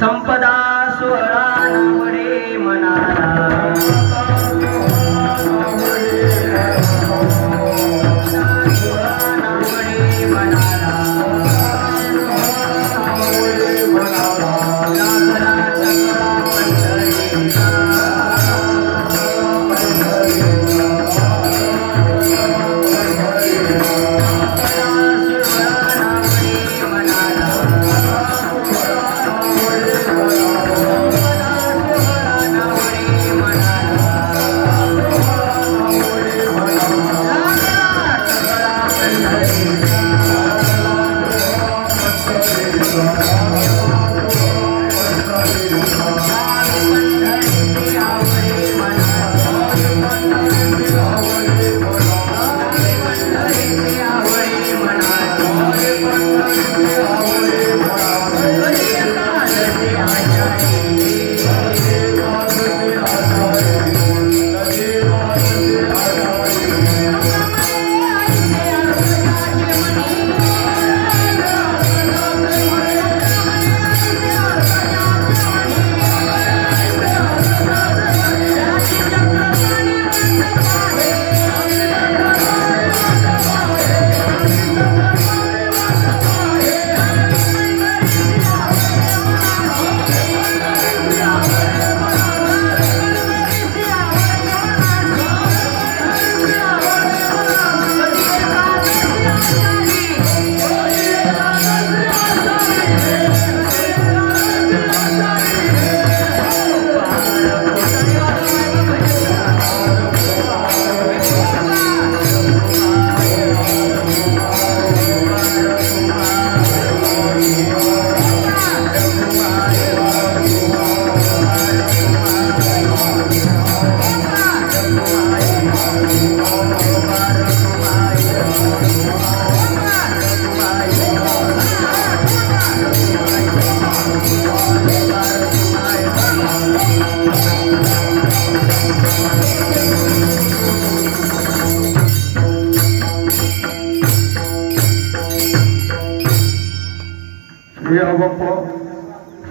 संपदा सोहळा नावडे मनाला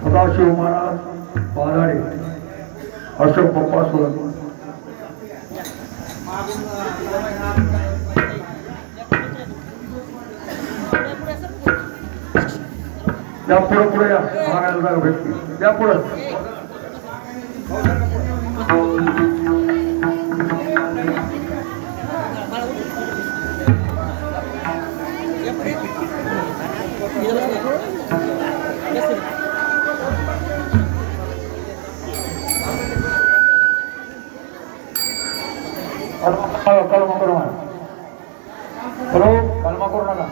सदाशिव महाराज पाराडे अशोक बाप्पा सोलंकी या पुढे या महाराजांना जागा भेटली या पुढे कलमा करू कलमा करू नका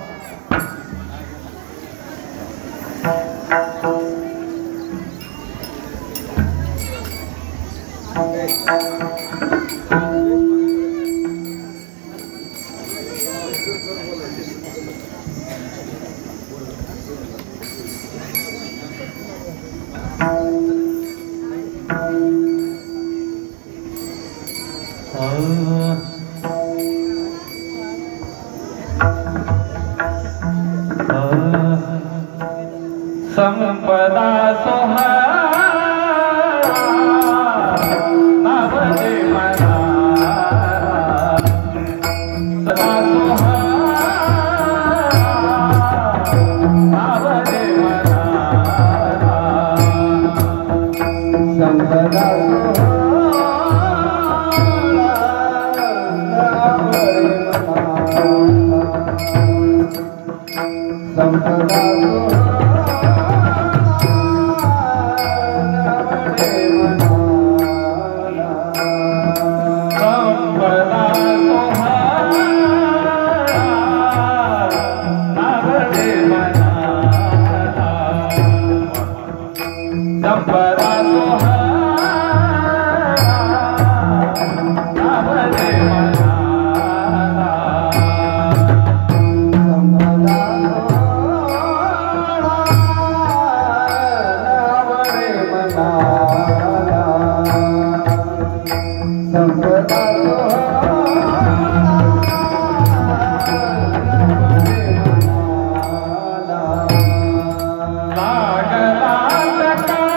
संपदा सोहा नावडे मनाला सदा सोहा नावडे मनाला संपदा संपदा लागला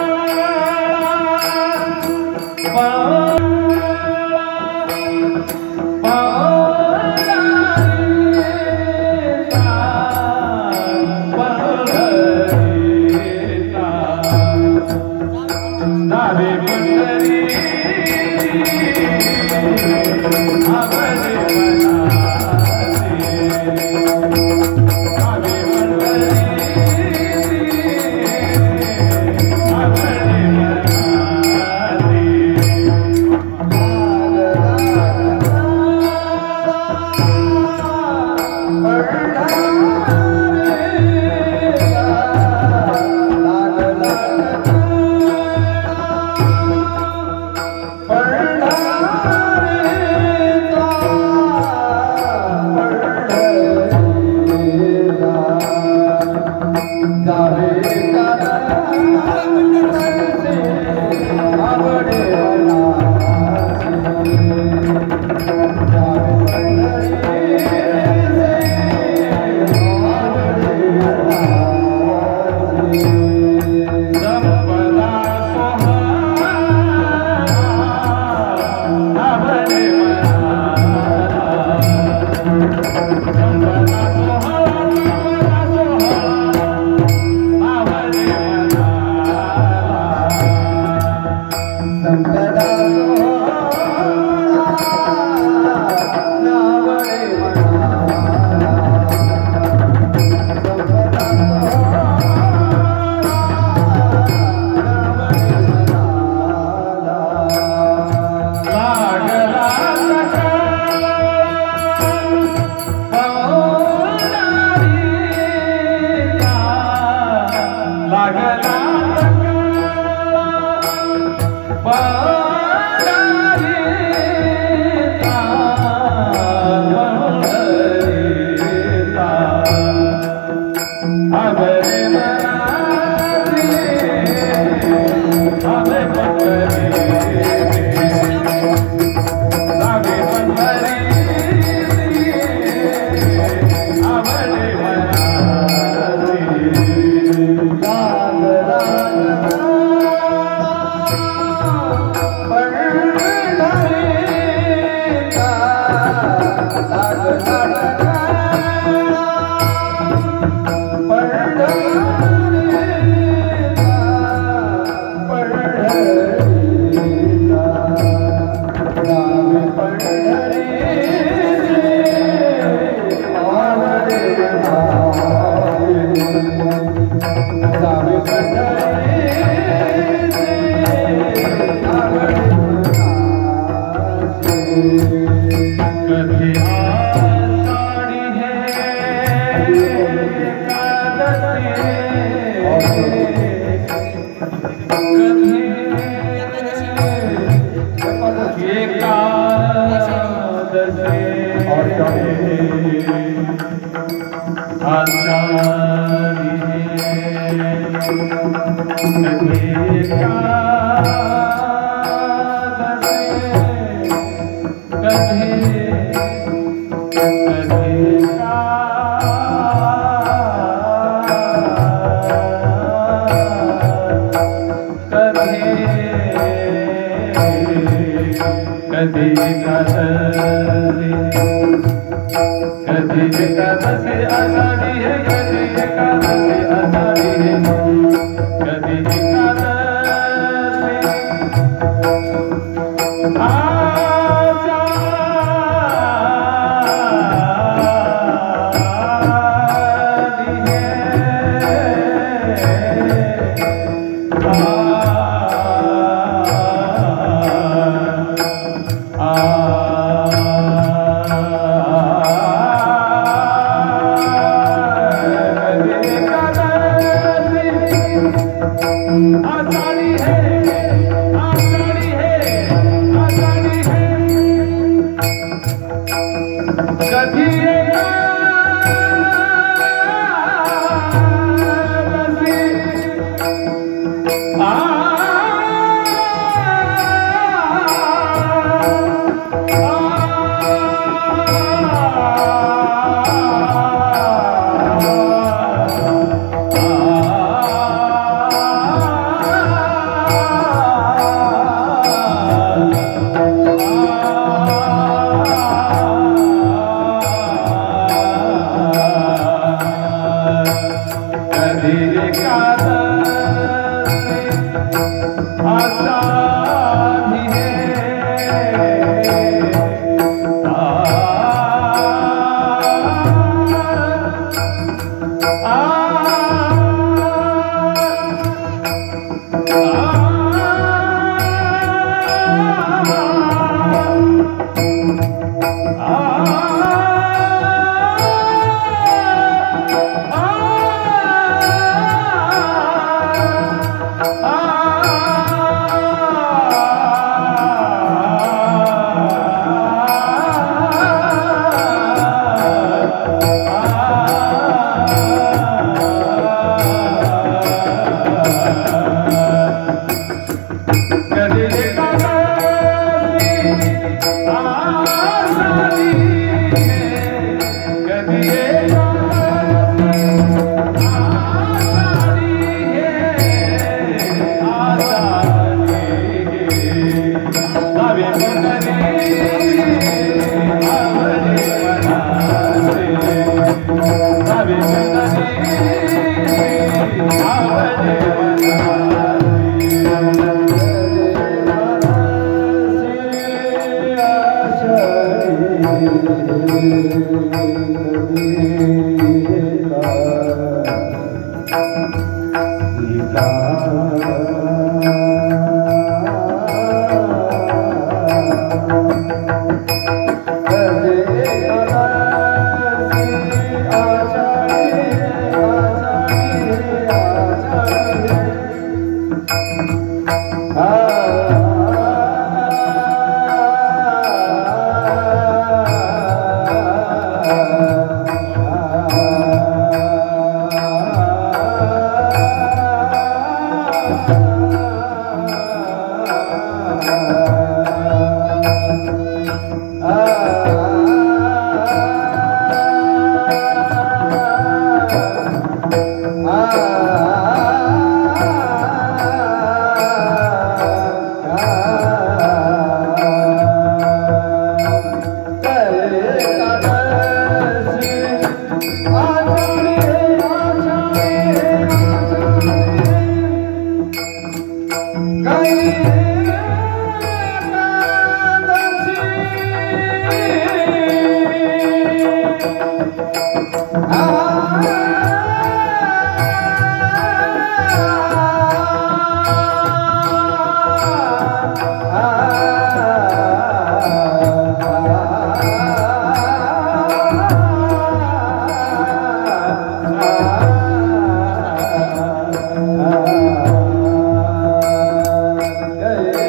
Hey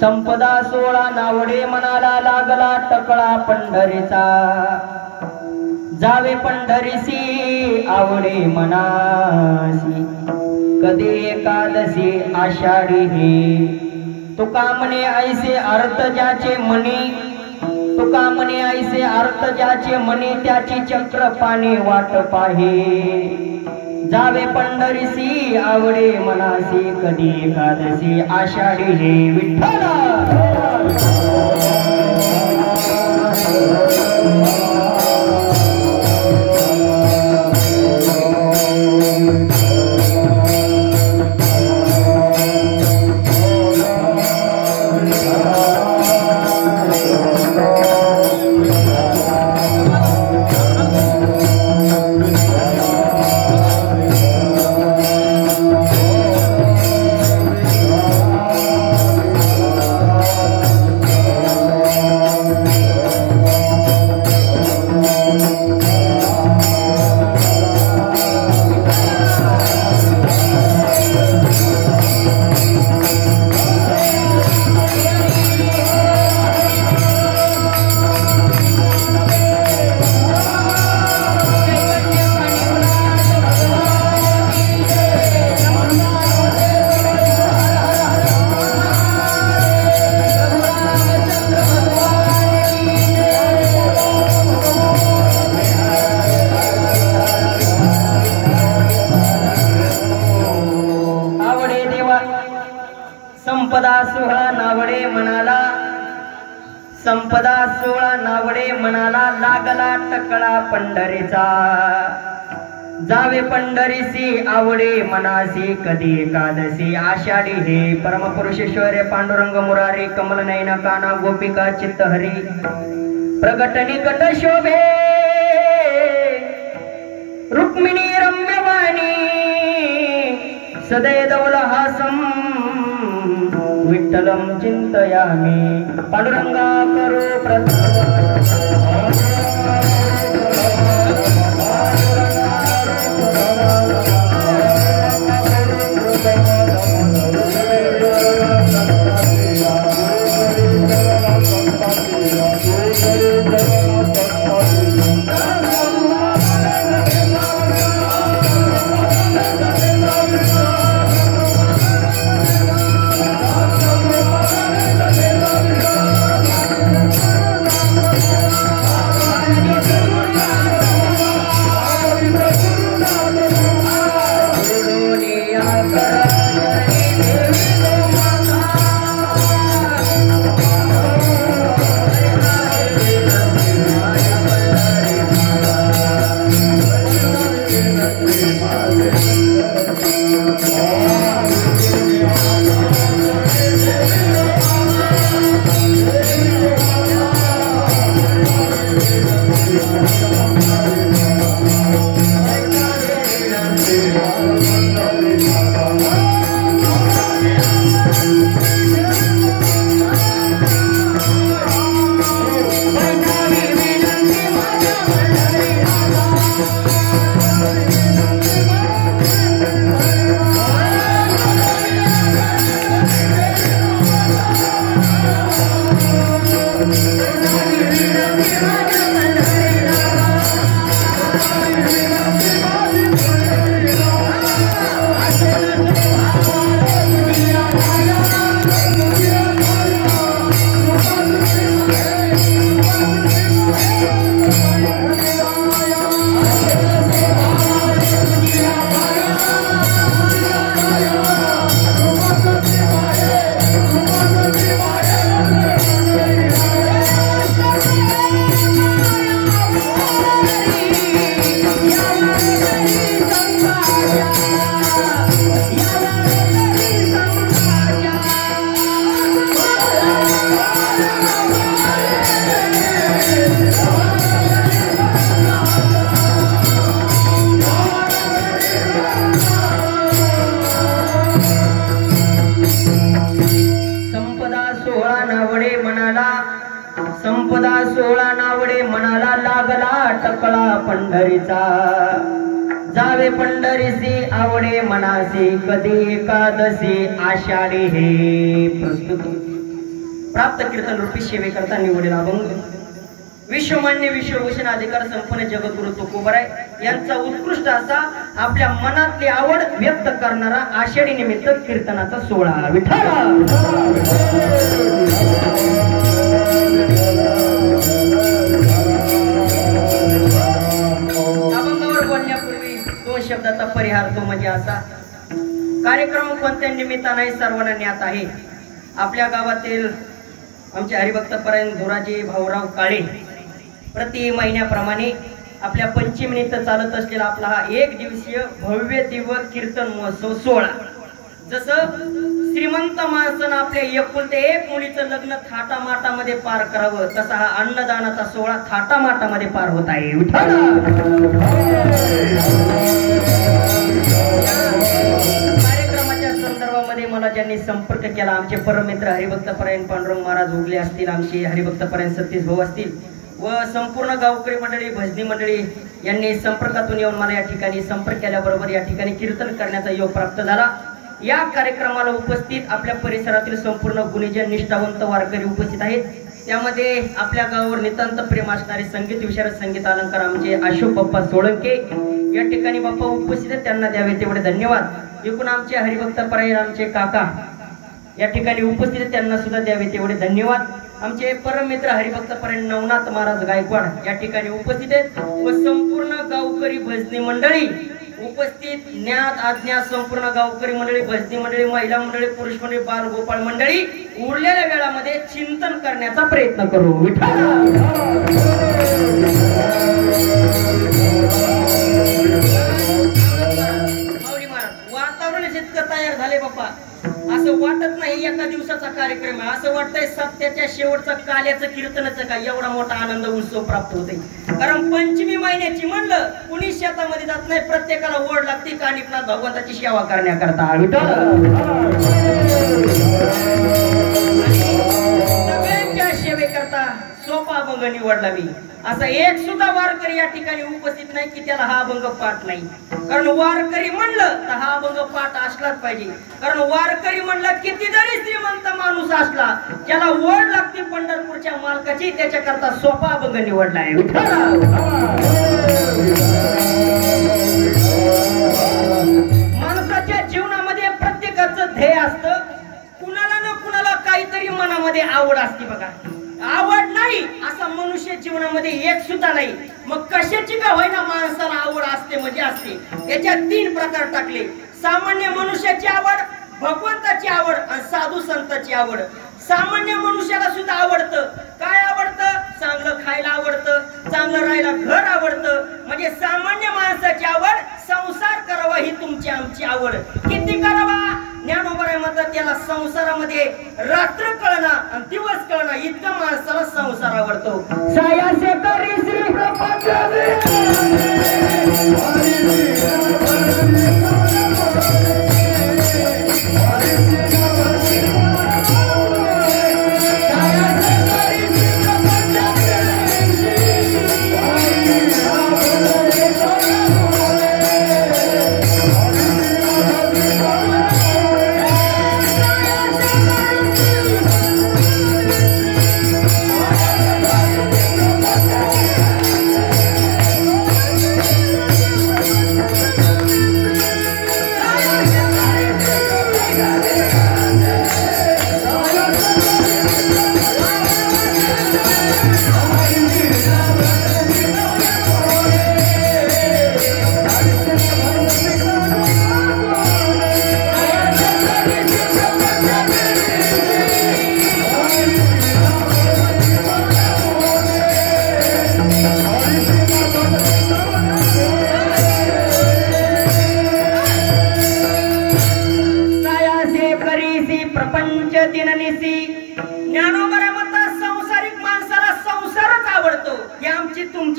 संपदा 16 नावडे मनाला लागला टकळा पंढरीचा जावे पंढरीसी आवडे मनासी कधी एकादशी आषाढी हे तुका म्हणे ऐसे अर्थ ज्याचे मनी तुका म्हणे ऐसे अर्थ ज्याचे मनी त्याची चक्र पाणी वाट पाहे जावे पंढरीसी आवडे मनासी कधी एकादशी आषाढी हे विठ्ठला संपदा 16 नावडे मनाला लागला टकळा पंढरीचा जावे पंढरीसी आवडे मनासी कधी एकादशी आषाढी हे परमपुरुषेश्वर पांडुरंग मुरारी कमल नयन काना गोपिका चित्तहरी प्रगट निकट शोभे रुक्मिणी रम्यवाणी सदै दौलहासम विठ्ठलम चिंतयामि पांडुरंगा करो संपदा 16 नावडे मनाला लागला टकळा पंढरीचा जावे पंढरीसी आवडे मनासी कधी एकादशी आषाढी हे प्रस्तुत प्राप्त कीर्तन रूपी सेवेकरता निवडेल अभंग विश्वमान्य विश्वभूषण अधिकार संपन्न जगद्गुरु तुकोबराय यांचा उत्कृष्ट असा आपल्या मनातली आवड व्यक्त करणारा आषाढी निमित्त कीर्तनाचा सोहळा विठ्ठल अभंगावर बोलण्यापूर्वी दोन शब्दाचा परिहार तो म्हणजे असा कार्यक्रम कोणत्या निमित्ताने सर्वांना ज्ञात आहे. आपल्या गावातील आमचे हरिभक्तपरायण धुराजी भाऊराव काळे प्रति महिन्याप्रमाणे आपल्या पंचमीनिमित्त चालत असलेला आपला हा एक दिवसीय भव्य दिव्य कीर्तन महोत्सव सोहळा. जसं श्रीमंत माणसानं आपल्या एकुलते एक मुलीचं लग्न थाटामाटामध्ये पार करावं तसा हा अन्नदानाचा सोहळा थाटामाटामध्ये पार होत आहे. कार्यक्रमाच्या संदर्भामध्ये मला ज्यांनी संपर्क केला आमचे परममित्र हरिभक्तपरायण पांडुरंग महाराज उगले असतील, आमचे हरिभक्तपरायण सतीश भाऊ असतील व संपूर्ण गावकरी मंडळी भजनी मंडळी यांनी संपर्कातून येऊन मला या ठिकाणी संपर्क केल्याबरोबर या ठिकाणी कीर्तन करण्याचा योग प्राप्त झाला. या कार्यक्रमाला उपस्थित आपल्या परिसरातील संपूर्ण गुणीजन निष्ठावंत वारकरी उपस्थित आहेत. त्यामध्ये आपल्या गावावर नितांत प्रेम असणारे संगीत विशारद संगीत अलंकार आमचे अशोक बाप्पा सोळंके या ठिकाणी बाप्पा उपस्थित आहेत, त्यांना द्यावे तेवढे धन्यवाद. एकूण आमचे हरिभक्तपरायण आमचे काका या ठिकाणी उपस्थित आहेत, त्यांना सुद्धा द्यावे तेवढे धन्यवाद. आमचे परम मित्र हरिभक्तपरायण नवनाथ महाराज गायकवाड या ठिकाणी उपस्थित आहेत व संपूर्ण गावकरी भजनी मंडळी उपस्थित. ज्ञात अज्ञात संपूर्ण गावकरी मंडळी भजनी मंडळी महिला मंडळी पुरुष मंडळी बाल गोपाळ मंडळी उरलेल्या वेळामध्ये चिंतन करण्याचा प्रयत्न करू. माऊली महाराज वातावरण इतकं तयार झाले बाप्पा असं वाटत नाही एका दिवसाचा कार्यक्रम आहे, असं वाटतंय सत्याच्या शेवटचा काल्याचं कीर्तनाचं काय एवढा मोठा आनंद उत्सव प्राप्त होते. कारण पंचमी महिन्याची म्हणलं कुणी शेतामध्ये जात नाही, प्रत्येकाला ओढ लागते कानिपनाथ भगवंताची सेवा करण्याकरता. सगळ्यांच्या सेवेकरता सोपा अभंग निवडला मी. असा एक सुद्धा वारकरी या ठिकाणी उपस्थित नाही की त्याला हा अभंग पाठ नाही. कारण वारकरी म्हणलं तर हा अभंग पाठ असलाच पाहिजे. कारण वारकरी म्हणलं किती जरी श्रीमंत माणूस असला त्याला ओढ लागते पंढरपूरच्या मालकाची, त्याच्याकरता सोपा अभंग निवडला आहे. माणसाच्या जीवनामध्ये प्रत्येकाचं ध्येय असतं, कुणाला ना कुणाला काहीतरी मनामध्ये आवड असते बघा. आवड नाही असा मनुष्य जीवनामध्ये एक सुद्धा नाही. मग कशाची का होईना माणसाला आवड असते म्हणजे असते. त्याच्यात तीन प्रकार टाकले. सामान्य मनुष्याची आवड, भगवंताची आवड आणि साधू संतांची आवड. सामान्य मनुष्याला सुद्धा आवडतं. काय आवडतं? चांगलं खायला आवडतं, चांगलं राहायला घर आवडतं. म्हणजे सामान्य माणसाची आवड संसार करावा ही तुमची आमची आवड. किती करावा? ज्ञानोबराय म्हणतात त्याला संसारामध्ये रात्र कळणा आणि दिवस कळणा इतका माणसाला संसार आवडतो. सायासे करी श्री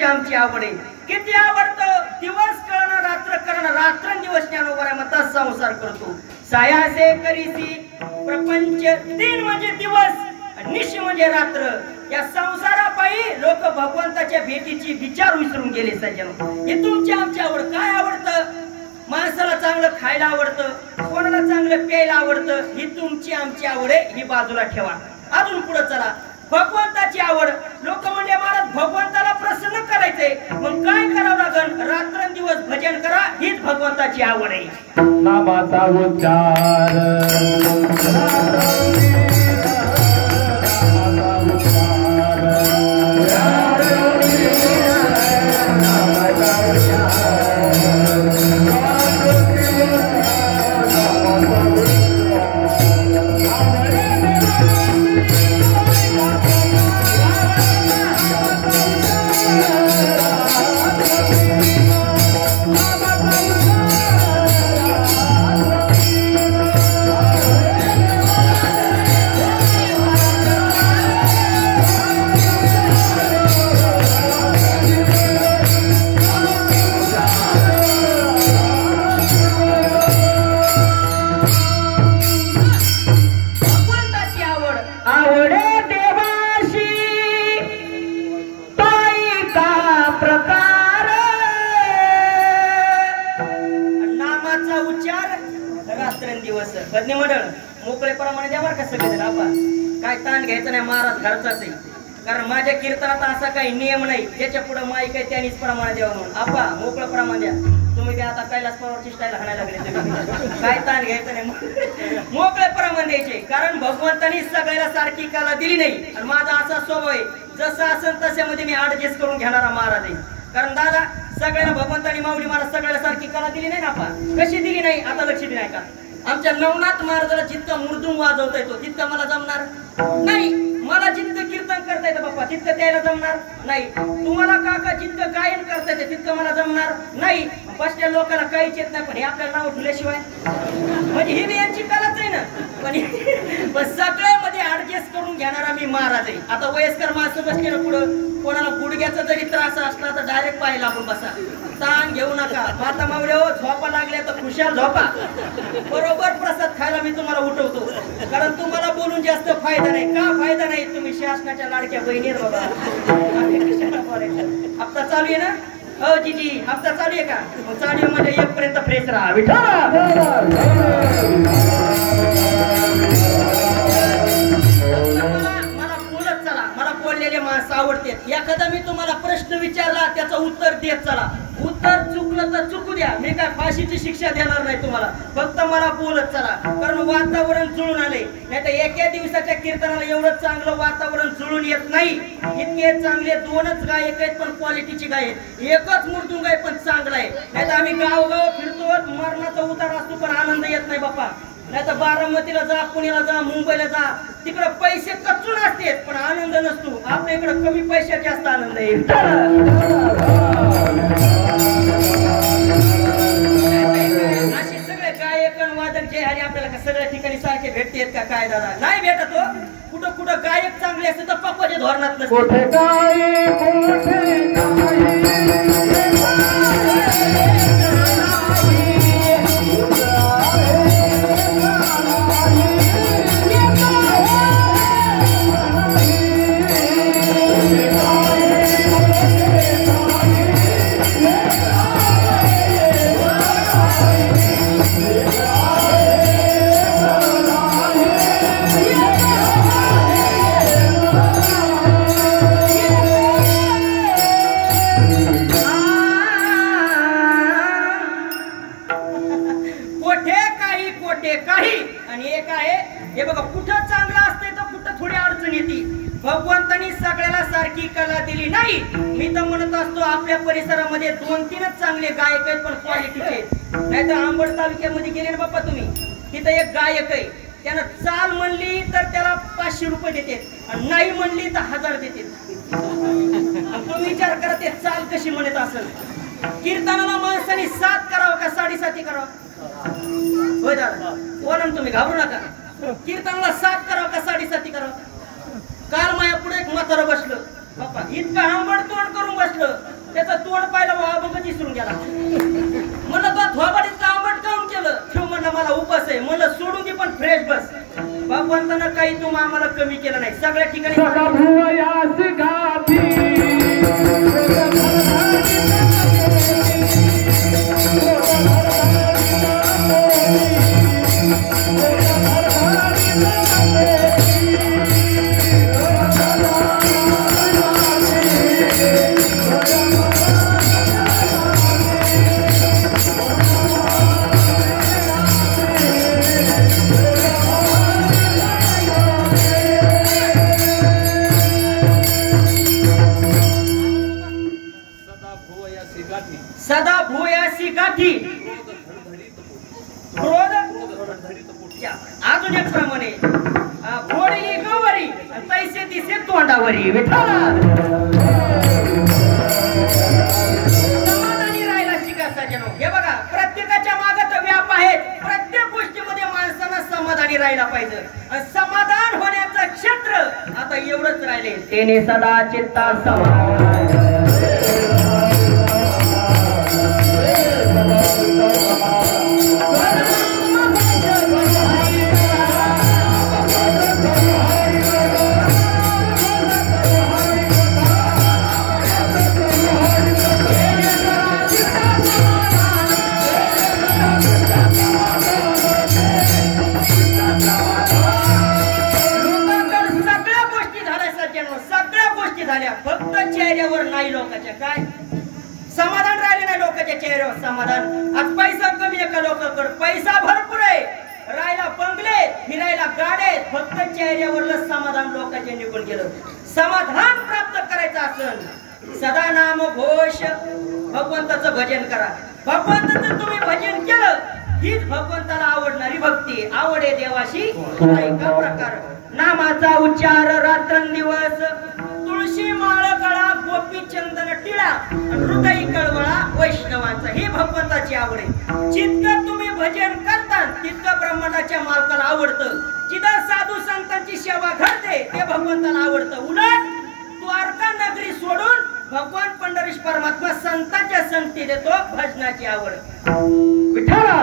आमची आवड आहे. किती आवडतं? दिवस कळणं रात्र करणं, रात्रंदिवस ज्ञानोबराय म्हणतात संसार करतो. सायासे करीसी प्रपंच, दिन म्हणजे दिवस, निश म्हणजे रात्र. या संसारापायी लोक भगवंताच्या भेटीची विचार विसरून गेले. सज्जन हे तुमची आमची आवड. काय आवडतं? माणसाला चांगलं खायला आवडतं, कोणाला चांगलं प्यायला आवडतं. ही तुमची आमची आवड आहे, ही बाजूला ठेवा. अजून पुढे चला. भगवंताची आवड. लोक म्हणजे महाराज भगवंताला प्रसन्न करायचंय, मग काय करावं लागल? रात्रंदिवस भजन करा, हीच भगवंताची आवड आहे. नामाचा उच्चार भजनी मंडळ मोकळेपणाने द्या बरं का सगळे आपा. काय ताण घ्यायचं नाही, महाराज घरचाच आहे. कारण माझ्या कीर्तनात असा काही नियम नाही त्याच्या पुढे माईक आहे त्यानेच प्रमाणे द्यावं म्हणून. आपा मोकळं प्रमाण द्या. तुम्ही ते आता कैलास पर्वतची स्टाईल हाणायला लागले तुम्ही. काय ताण घ्यायचं नाही, मोकळे प्रमाण द्यायचे. कारण भगवंतानी सगळ्याला सारखी कला दिली नाही आणि माझा असा स्वभाव आहे, जसं असेल तशामध्ये मी ऍडजस्ट करून घेणारा महाराज आहे. कारण दादा सगळ्यांना भगवंतानी माऊली मला सगळ्याला सारखी कला दिली नाही ना आपा. कशी दिली नाही आता लक्ष दिली नाही का? आमच्या नवनाथ महाराजाला जितका मृदुंग वाजवता येतो तितका मला जमणार नाही. मला जितकं कीर्तन करता येतं बाप्पा तितकं त्याला जमणार नाही. तुम्हाला काका जितकं गायन करता येतं तितकं मला जमणार नाही. बसल्या लोकांना काहीच येत नाही, पण हे आपल्याला नाव ठेवल्याशिवाय म्हणजे ही यांची कलाच आहे ना. पण सगळ्यामध्ये ऍडजस्ट करून घेणारा मी महाराज आहे. आता वयस्कर माणसं बसले ना पुढं, कोणाला गुडघ्याचा जरी त्रास असला तर डायरेक्ट पाहायला आपण बसा. ताण घेऊ नका. माता मावळे हो, झोपा लागल्या तर खुशाल झोपा. बरोबर प्रसाद खायला मी तुम्हाला उठवतो. कारण तुम्हाला बोलून जास्त फायदा नाही. का फायदा नाही? तुम्ही शासनाच्या लाडक्या बहिणी बाबा. हप्ता चालू आहे ना? हो जीजी हप्ता चालू आहे का? मग चालू आहे म्हणजे 1 पर्यंत फ्रेश राहा. मला बोलत चला, मला बोललेले माणसं आवडते. एखादा मी तुम्हाला प्रश्न विचारला त्याचं उत्तर देत चला. उत्तर चुकलं तर चुकू द्या, मी काय फाशीची शिक्षा देणार नाही तुम्हाला. फक्त मला बोलत चला. कारण वातावरण जुळून आले. नाही तर एका दिवसाच्या कीर्तनाला एवढं चांगलं वातावरण जुळून येत नाही. इतके चांगले 2च गायक आहेत पण क्वालिटीची गायक. एकच मृदुंग आहे पण चांगला आहे. नाही तर आम्ही गावगाव फिरतो, मरणाचा उतार असतो पण आनंद येत नाही बाप्पा. नाही तर बारामतीला जा, पुण्याला जा, मुंबईला जा, तिकडे पैसे कचून असते पण आनंद नसतो. आपल्या इकडे कमी पैशात जास्त आनंद येईल. असे सगळे गायक आणि वादक जे आहे आपल्याला सगळ्या ठिकाणी सारखे भेटतेत का काय दादा? नाही भेटत हो. कुठं कुठं गायक चांगले असते तर पप्पाच्या धोरणात भगवंतानी सगळ्याला सारखी कला दिली नाही. मी तर म्हणत असतो आपल्या परिसरामध्ये 2-3च चांगले गायक आहेत पण क्वालिटीचे. नाही तर आंबड तालुक्यामध्ये गेले ना बाप्पा तुम्ही, तिथं एक गायक आहे, त्यानं चाल म्हणली तर त्याला 500 रुपये देते आणि नाही म्हणली तर 1000 देते. तुम्ही विचार करा ते चाल कशी म्हणत असेल. कीर्तनाला माणसाने 7 करावं का 7.5 करावं? होय दादा बोला ना, तुम्ही घाबरू नका. कीर्तनाला 7 करावं का 7.5 करावं? काल माया पुढे एक म्हातारं बसलं बाप्पा, इतकं आंबट तोंड करून बसलं, त्याचं तोंड पाहिलं बाबा विसरून गेला. म्हणलं तो थोबाड इतकं आंबट काऊन केलं? ठेव म्हणलं मला उपास आहे. म्हणलं सोडून दे पण फ्रेश बस. भगवंतानं काही तुम्ही आम्हाला कमी केलं नाही. सगळ्या ठिकाणी भाषेप्रमाणे घोडी गवरी आणि पैसे दिसे तोंडावरी विठाला समाधानी राहायला शिका सज्जनो. हे बघा प्रत्येकाच्या मागत व्याप आहेत. प्रत्येक गोष्टीमध्ये माणसानं समाधानी राहायला पाहिजे. समाधान होण्याचं क्षेत्र आता एवढंच राहिले. तेने सदा चित्ता समाधान फक्त चेहऱ्यावर नाही लोकांच्या. काय समाधान राहिले नाही लोकांच्या चेहऱ्यावर समाधान. आज पैसा कमी आहे का लोकांकडे? पैसा भरपूर आहे. राहायला बंगले फिरायला गाड्या. फक्त चेहऱ्यावरलं समाधान लोकांचे निघून गेलं. समाधान प्राप्त करायचं असेल सदा नाम घोष भगवंताचं भजन करा. भगवंताचं तुम्ही भजन केलं हीच भगवंताला आवडणारी भक्ती. आवड आहे देवाशी एका प्रकार नामाचा उच्चार रात्रंदिवस. तुळशी माळ गळा गोपी चंदन टिळा हृदय कळवळा वैष्णवांचा. ही भगवंताची आवड आहे. जितकं तुम्ही भजन करता तितकं ब्रह्मांडाच्या मालकाला आवडतं. जिथं साधू संतांची सेवा घडते ते भगवंताला आवडतं. उलट द्वारका नगरी सोडून भगवान पंढरीश परमात्मा संतांच्या संगती देतो. भजनाची आवड विठ्ठला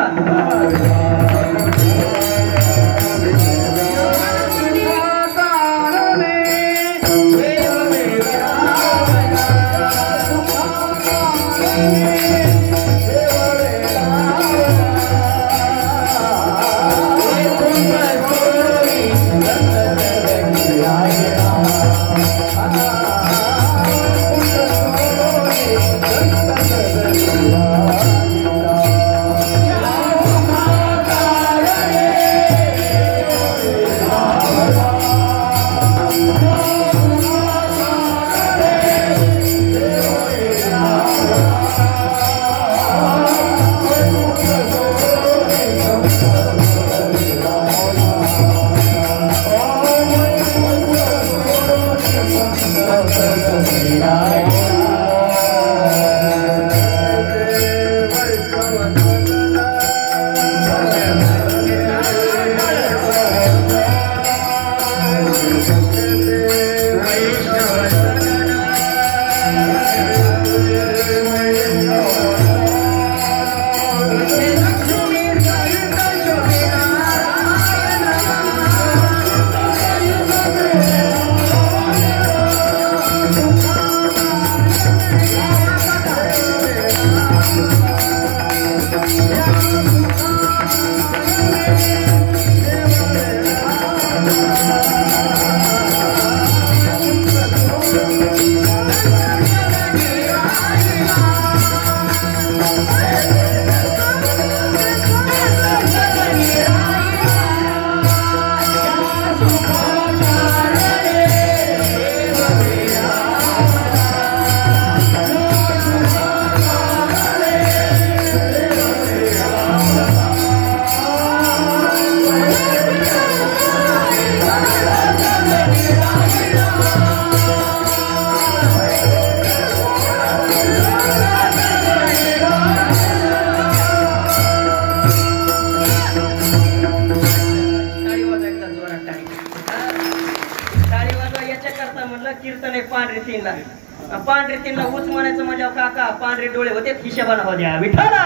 पांढरे तीनला उच म्हणायचं माझ्या काका. पांढरे डोळे होते हिशोबाने हो द्या विठाला.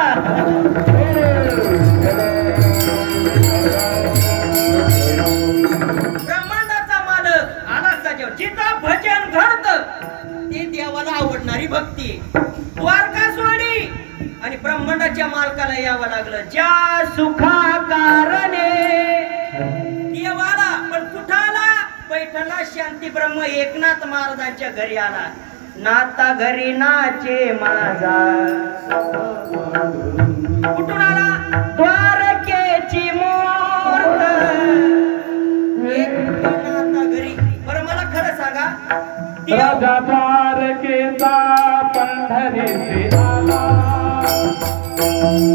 ब्रह्मांडाचा मालक आला सजव. जिथं भजन घडत ते देवाला आवडणारी भक्ती. द्वारका सोडी आणि ब्रह्मांडाच्या मालकाला यावं लागलं. ज्या सुखा कारणे देवाला पण कुठाला पैठणला शांती ब्रह्म एकनाथ महाराजांच्या घरी आला. नाता घरी नाचे माझा कुठून आला? द्वारकेची मूर्त नाता घरी. बरं मला खरं सांगा राजा द्वारकेचा पंढरीचे आला.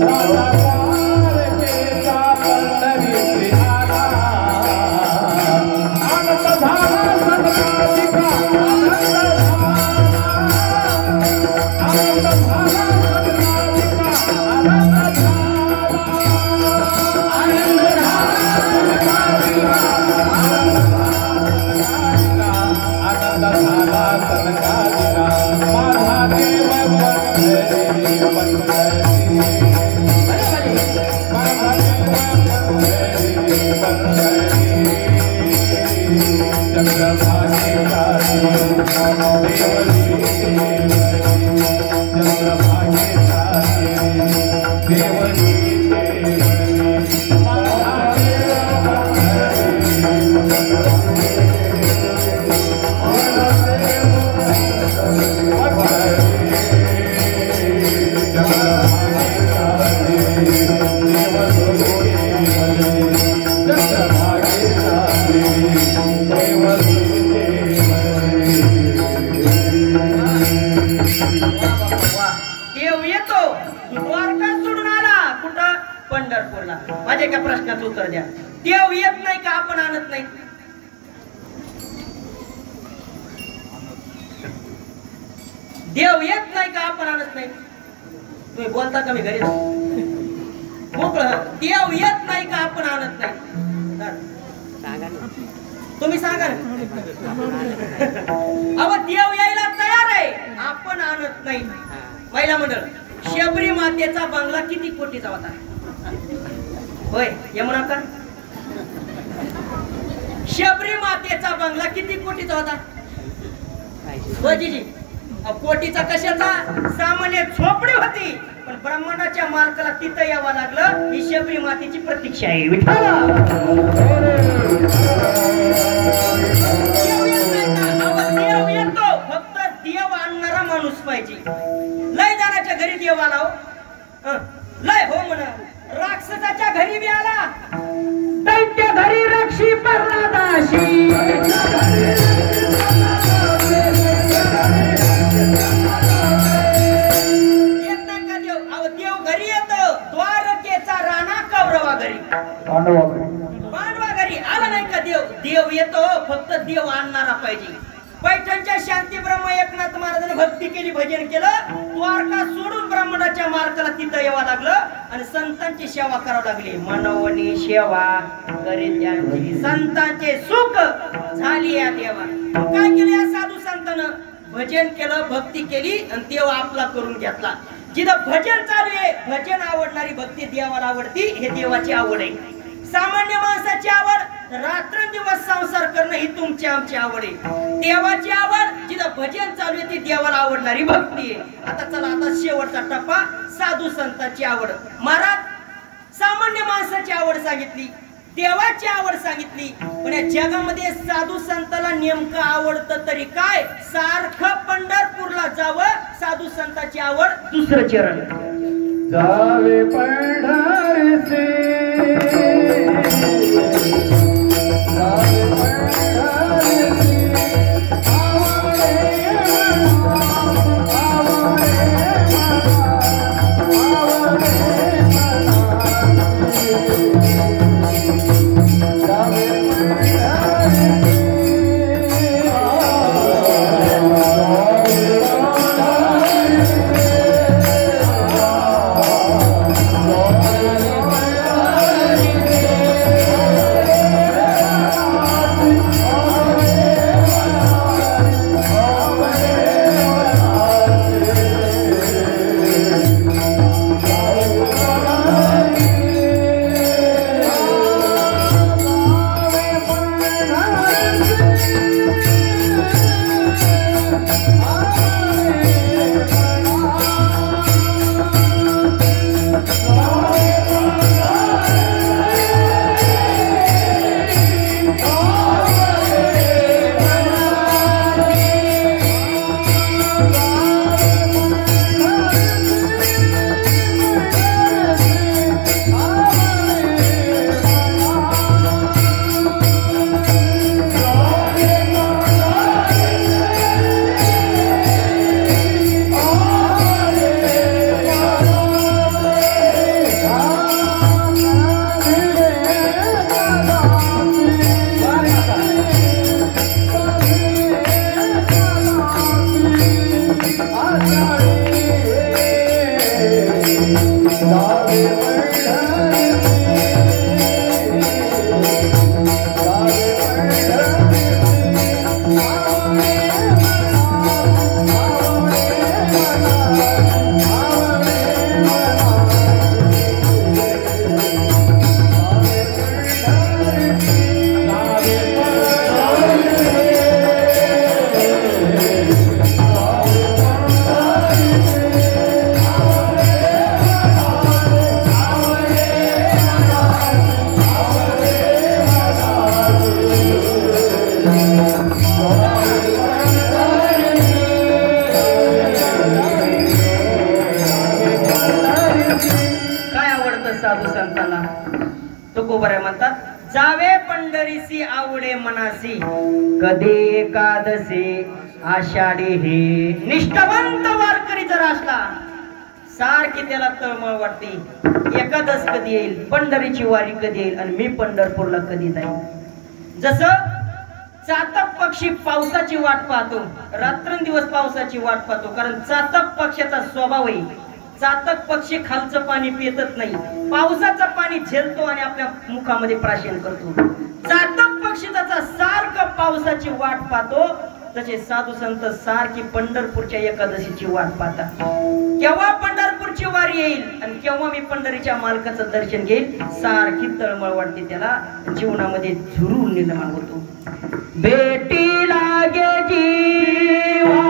राजा द्वारकेचा पंढरीचे आला. देव येतो द्वारका सोडून आला कुठं पंढरपूरला. माझ्या एका प्रश्नाचं उत्तर द्या. देव येत नाही का आपण आणत नाही? देव येत नाही का आपण आणत नाही? तुम्ही बोलता का? मी घरी मोकळं. देव येत नाही का आपण आणत नाही? तुम्ही सांगा ना. अहो देव यायला तयार आहे, आपण आणत नाही. महिला मंडळ, शबरी मातेचा बंगला किती कोटीचा होता? होय यमुना का? शबरी मातेचा बंगला किती कोटीचा होता? जी कोटीचा कशाचा? सामान्य झोपडी होती, पण ब्राह्मणाच्या मालकाला तिथं यावं लागलं. ही शबरी मातेची प्रतीक्षा आहे. विठाला देव येतो, फक्त देव आणणारा माणूस पाहिजे. लय जणाच्या घरी देव आला हो, लय हो म्हणा. राक्षसाच्या घरी बी आला, दैत्य घरी रक्षी प्रल्हादाशी. येत नाही का देव? अहो देव घरी येतो. द्वारकेचा राणा कौरवा घरी, पांडवा घरी आला नाही का देव? देव येतो, फक्त देव आणणारा पाहिजे. पैठणच्या शांती ब्रह्म एकनाथ महाराजांनी भक्ती केली, भजन केलं. द्वारका सोडून ब्राह्मणाच्या मार्गाला तिथं यावं लागलं आणि संतांची सेवा करावी लागली. मनोवनी सेवा करीत त्यांची संतांचे सुख झाली या देवा. काय केलं या साधू संतानं? भजन केलं, भक्ती केली आणि देव आपला करून घेतला. जिथं भजन चालू आहे, भजन आवडणारी भक्ती देवाला आवडती. हे देवाची आवड आहे. सामान्य माणसाची आवड रात्रंदिवस संसार करणं ही तुमची आमची आवड आहे. देवाची आवड जिथं भजन चालू आहे ती देवाला आवडणारी भक्ती आहे. आता चला, आता शेवटचा टप्पा, साधू संतांची आवड. महाराज सामान्य माणसाची आवड सांगितली, देवाची आवड सांगितली, पण या जगामध्ये साधू संताला नेमकं आवडतं तरी काय? सारखं पंढरपूरला जावं. साधू संताची आवड दुसरं चरण. जावे पंढरसे साधू संतांना. तुकोबऱ्या म्हणतात, जावे पंढरीसी आवडे मनासी, कधी एकादशी आषाढी हे. निष्ठावंत वारकरी जर असला सारखी त्याला तळमळ वाटते, एकादश कधी येईल, पंढरीची वारी कधी येईल आणि मी पंढरपूरला कधी जाईल. जसं चातक पक्षी पावसाची वाट पाहतो, रात्रंदिवस पावसाची वाट पाहतो, कारण चातक पक्षाचा स्वभाव आहे. चातक पक्षी खालचं पाणी पितच नाही, पावसाचं पाणी झेलतो आणि आपल्या मुखामध्ये प्राशन करतो. चातक पक्षी त्याचा सारखं पावसाची वाट पाहतो, तसे साधू संत सारखी पंढरपूरच्या एकादशीची वाट पाहतात. केव्हा पंढरपूरची वारी येईल आणि केव्हा मी पंढरीच्या मालकाचं दर्शन घेईल, सारखी तळमळ वाटते त्याला. जीवनामध्ये झुरून निर्माण होतो. बेटी लागे जीवा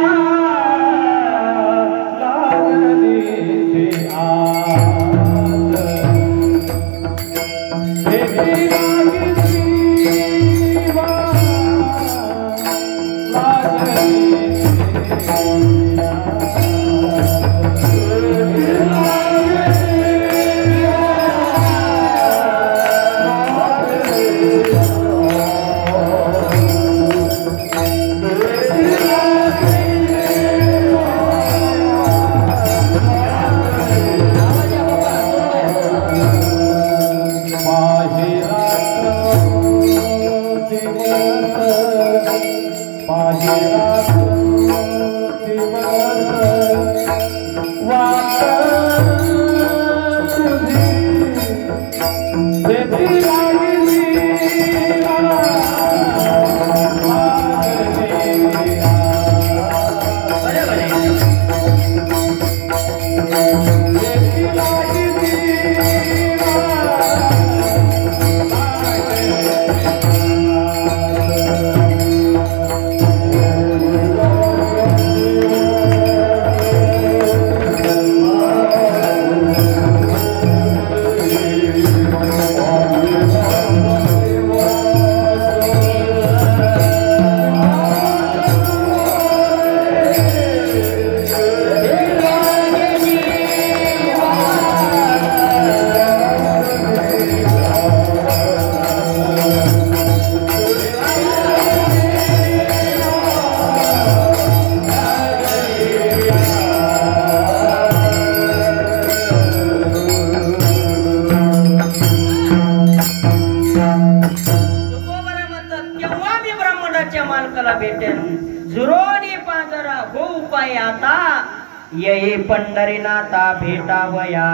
पंढरीनाथा भेटावया.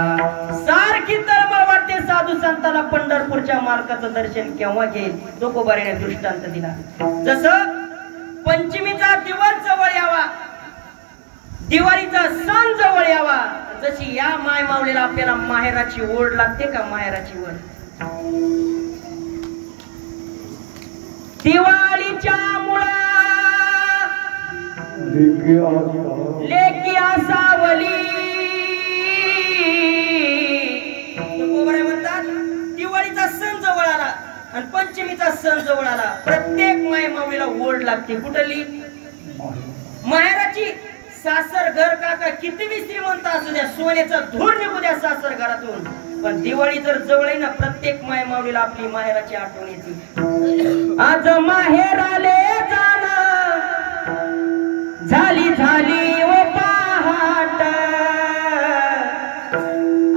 सारखी तळमळ वाटते साधू संतांना पंढरपूरच्या मालकाचं दर्शन केव्हा घेईल. तुकोबाराने दृष्टांत दिला. जसं पंचमीचा दिवस जवळ यावा, दिवाळीचा सण जवळ यावा, जशी या माय मावलेला आपल्याला माहेराची ओढ लागते का, माहेराची ओढ. दिवाळीच्या मुळा लेकी आसावली. म्हणतात दिवाळीचा सण जवळ आला आणि पंचमीचा सण जवळ आला, प्रत्येक माय माऊलीला ओढ लागते. कुठली माहेराची. सासर घर काका कितीही श्रीमंत असू द्या, सोन्याचा धूर निघू द्या सासर घरातून, पण दिवाळी जर जवळ आहे ना, प्रत्येक माय माऊलीला आपली माहेराची आठवण येते. आज माहेराले जाणं झाली झाली ओ पहाट,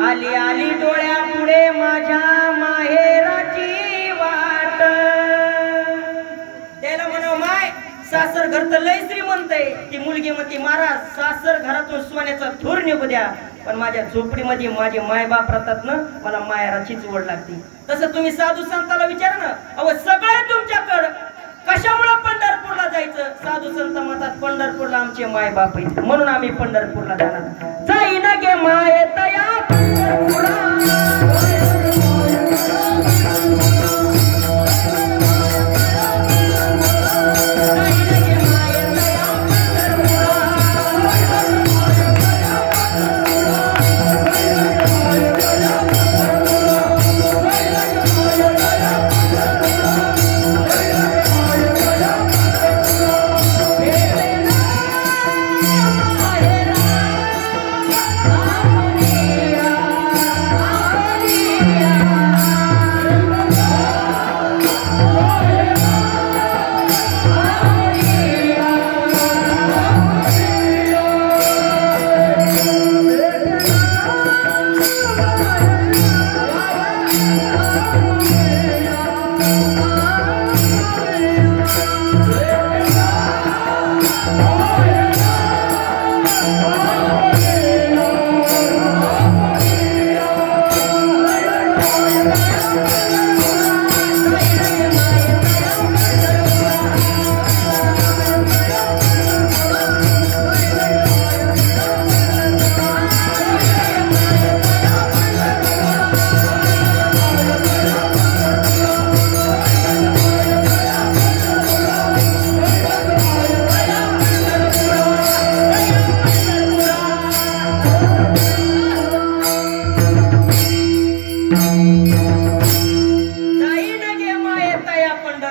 आली आली डोळ्यापुढे माझ्या माहेराची वाट. त्याला म्हणावं माय सासर घर तर लय श्रीमंत आहे. ती मुलगी म्हणते महाराज सासर घरातून सोन्याचा धूर निघू द्या, पण माझ्या झोपडीमध्ये माझे मायबाप राहतात ना, मला माहेराचीच ओढ लागते. तसं तुम्ही साधू संताला विचारा ना, अहो सगळे तुमच्याकडं, कशामुळे पंढरपूरला जायचं. साधू संत म्हणतात पंढरपूरला आमचे माय बाप आहेत, म्हणून आम्ही पंढरपूरला जाणार. जाईना गे माय तया पंढरपुरा.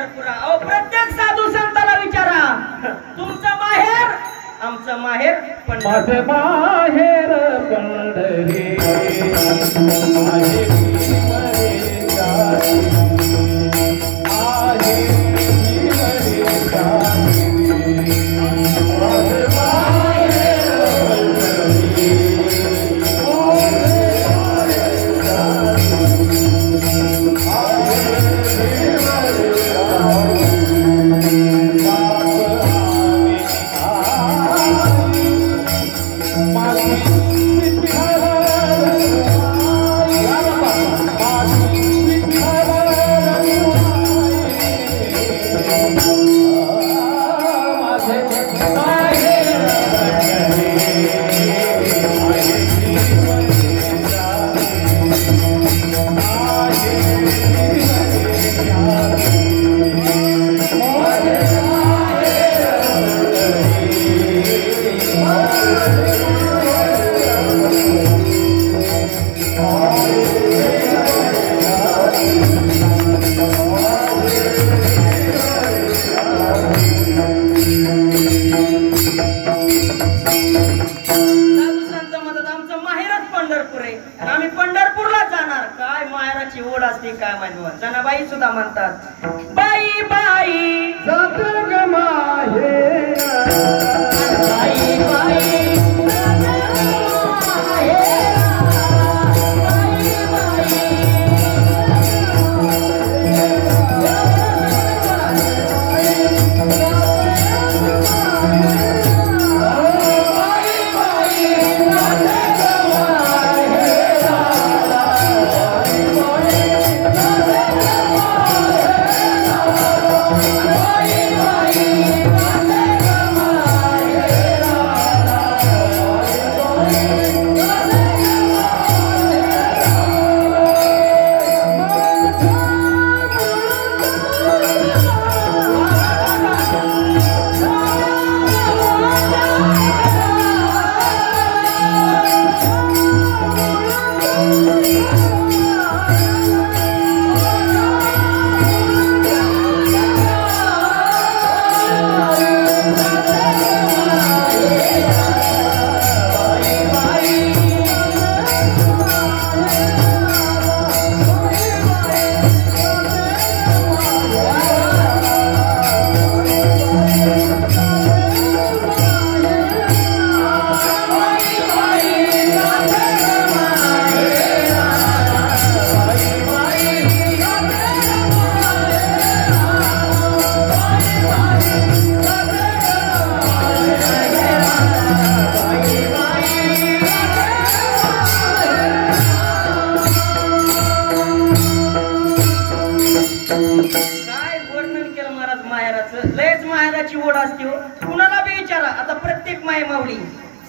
पंढरपुरा. अहो प्रत्येक साधू संताला विचारा, तुमचं माहेर आमचं माहेर माझे माहेर पंढरी माझे जनाबाई सुद्धा म्हणतात बाई बाई जात ग माहेर बाई बाई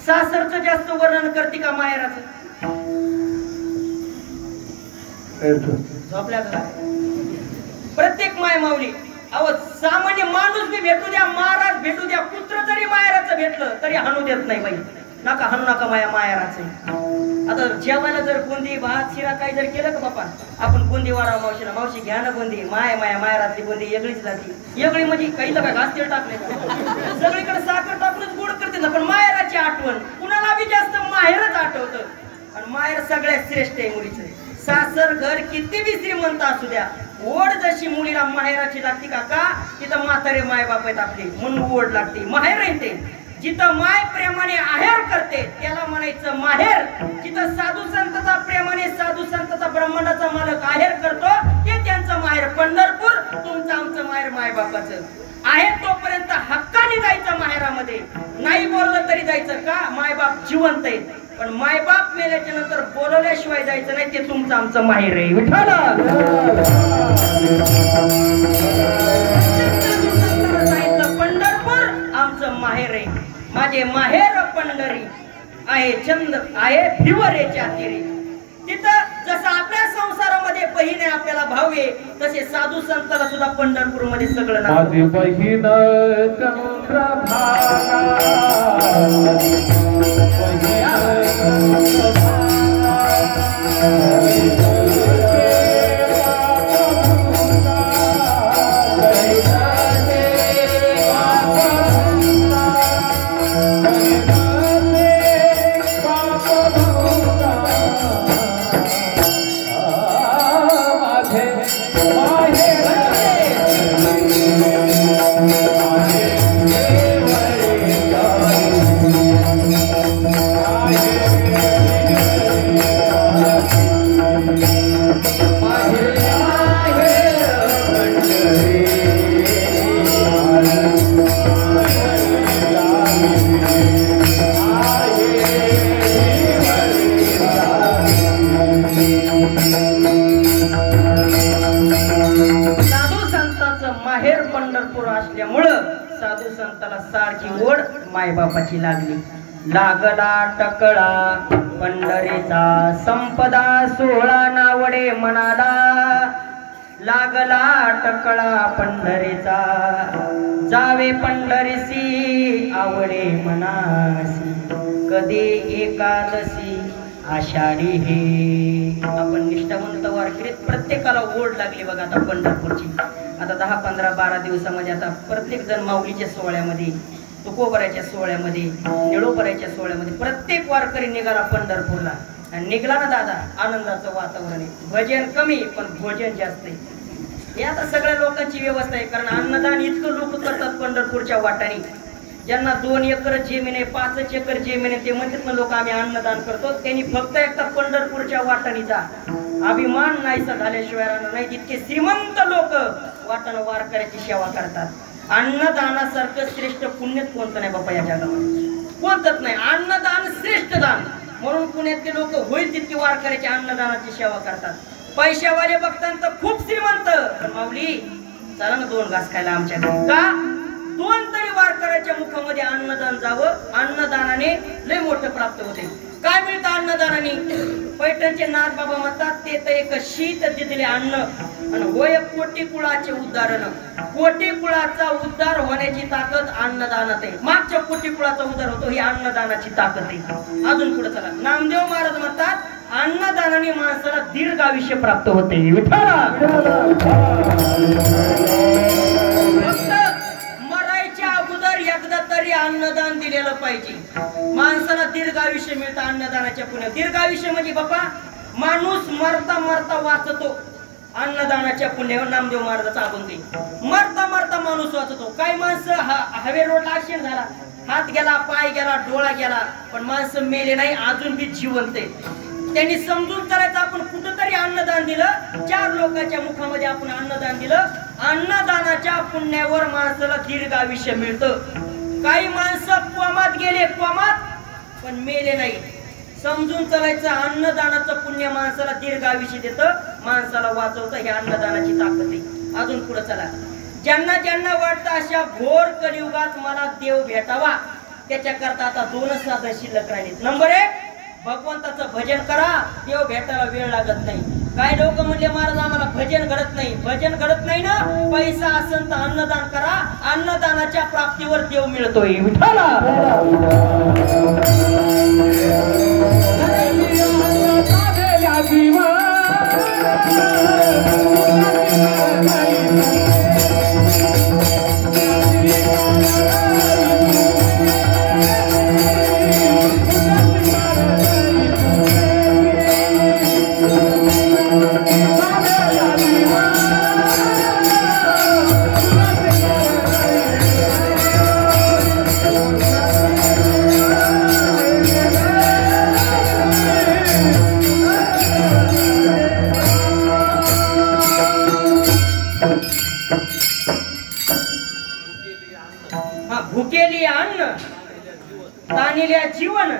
सासरचं जास्त वर्णन करते का माहेराचं? झोपल्या का? प्रत्येक माय माऊली अहो सामान्य माणूस बी भेटू द्या, महाराज भेटू द्या, पुत्र जरी माहेराचं भेटलं तरी हाणू देत नाही बाई. नका हाणू नका माया माहेराचं. आता जेवायला जर बुंदी भात शिरा काही जर केलं का बापा, आपण बुंदी वाढावं मावशीला, मावशी घ्या ना बुंदी. माया माहेरातली बुंदी वेगळीच जाती. वेगळी म्हणजे काही का घास तेल टाकले सगळीकडे साखर टाकूनच गोड करते ना, पण माहेराची आठवण कुणाला बी जास्त माहेरच आठवतं. आणि माहेर सगळ्यात श्रेष्ठ आहे मुलीचं. सासर घर किती बी श्रीमंत असू द्या, ओढ जशी मुलीला माहेराची लागते का तिथं म्हातारे माय बाप आहेत आपले म्हणून ओढ लागते. माहेर आहे ते जिथं माय प्रेमाने आहेर करते त्याला म्हणायचं माहेर. जिथं साधू संतांचा प्रेमाने साधू संतांचा ब्रह्मांडाचा मालक आहेर करतो ते त्यांचं माहेर. पंढरपूर तुमचं आमचं माहेर माय बापाचं आहे. तोपर्यंत हक्काने जायचं माहेरामध्ये, नाही बोललं तरी जायचं का माय बाप जिवंत आहे. पण माय बाप मेल्याच्या नंतर बोलवल्याशिवाय जायचं नाही. ते तुमचं आमचं माहेर आहे. विठ्ठल पंढरपूर आमचं माहेर आहे. माझे माहेर पंढरी आहे, चंद आहे भिवरेच्या तीरी. तिथं जसं आपल्या संसारामध्ये बहीण आहे आपल्याला भाऊ आहे, तसे साधू संताला सुद्धा पंढरपूर मध्ये सगळं नाव. माझी बहीण चंद्रभागा माहेर पंढरपूर असल्यामुळं साधू संताला सारखी ओढ मायबापाची लागली. लागला टकळा पंढरीचा संपदा सोहळा नावडे मनाला. लागला टकळा पंढरीचा जावे पंढरीसी आवडे मनासी. कधी एकादशी आषाढी हे. आपण निष्ठावंत वारकरीत प्रत्येकाला ओढ लागली बघा आता पंढरपूरची. आता 10, 15, 12 दिवसामध्ये आता प्रत्येक जण माऊलीच्या सोहळ्यामध्ये, तुकोबराच्या सोहळ्यामध्ये, निळोबराच्या सोहळ्यामध्ये प्रत्येक वारकरी निघाला पंढरपूरला. आणि निघाला ना दादा, आनंदाचं वातावरण आहे. भजन कमी पण भोजन जास्त आहे. हे आता सगळ्या लोकांची व्यवस्था आहे, कारण अन्नदान इतकं लोक करतात पंढरपूरच्या वाटाने. ज्यांना 2 एकर जमीन आहे, 5 एकर जमीन आहे, ते म्हणतात ना लोक आम्ही अन्नदान करतो. त्यांनी फक्त एकदा पंढरपूरच्या वाटाणीचा अभिमान नाहीसा झाल्याशिवाय राहणार नाही. इतके श्रीमंत लोक वाटाणा वारकऱ्याची सेवा करतात. अन्नदानासारखं श्रेष्ठ पुण्य कोणतं नाही बाबा या जगामध्ये, कोणतंच नाही. अन्नदान श्रेष्ठ दान, म्हणून पुण्यातले लोक होईल तितकी वारकऱ्याच्या अन्नदानाची सेवा करतात. पैशावाले बघताना तर खूप श्रीमंत, माऊली चला ना 2 घास खायला आमच्याकडे. का 2 तरी वारकऱ्याच्या मुखामध्ये अन्नदान जावं. अन्नदानाने लय मोठं प्राप्त होते. काय मिळतं अन्नदानाने? पैठणचे नाथ बाबा म्हणतात ते तर एक शीत दिले अन्न आणि होय कोटी कुळाचे उद्धारण. कोटी कुळाचा उद्धार होण्याची ताकद अन्नदानात आहे. मागच्या कोटी कुळाचा उद्धार होतो ही अन्नदानाची ताकद आहे. अजून पुढे चला, नामदेव महाराज म्हणतात अन्नदानाने माणसाला दीर्घ आयुष्य प्राप्त होते. विठ्ठला मरायच्या अगोदर एकदा तरी अन्नदान दिलेलं पाहिजे. माणसाला दीर्घ आयुष्य मिळतं अन्नदानाच्या पुण्या. दीर्घ आयुष्य म्हणजे बाबा माणूस मरता मरता वाचतो अन्नदानाच्या पुण्यावर. नामदेव महाराजाचा अभंग आहे. मरता मरता माणूस वाचतो. काही माणसं हवे रोडला ऍक्सिडेंट झाला, हात गेला, पाय गेला, डोळा गेला, पण माणसं मेले नाही, अजून बी जिवंत आहे. त्यांनी समजून चालायचं आपण कुठंतरी अन्नदान दिलं, 4 लोकांच्या मुखामध्ये आपण अन्नदान दिलं. अन्नदानाच्या पुण्यावर माणसाला दीर्घ आयुष्य मिळतं. काही माणसं कोमात गेले, कोमात पण मेले नाही. समजून चालायचं अन्नदानाचं पुण्य माणसाला दीर्घ आयुष्य देतं, माणसाला वाचवतं. हे अन्नदानाची ताकद आहे. अजून पुढे चला, ज्यांना ज्यांना वाटतं अशा घोर कलियुगात मला देव भेटावा, त्याच्याकरता आता 2च साधन शिल्लक राहिलेत. नंबर 1 भगवंताचं भजन करा, देव भेटायला वेळ लागत नाही. काही लोक म्हणले महाराज आम्हाला भजन घडत नाही. भजन घडत नाही ना, पैसा असेल तर अन्नदान करा, अन्नदानाच्या प्राप्तीवर देव मिळतोय. विठ्ठला भुकेली अन्न तानिल्या जीवन,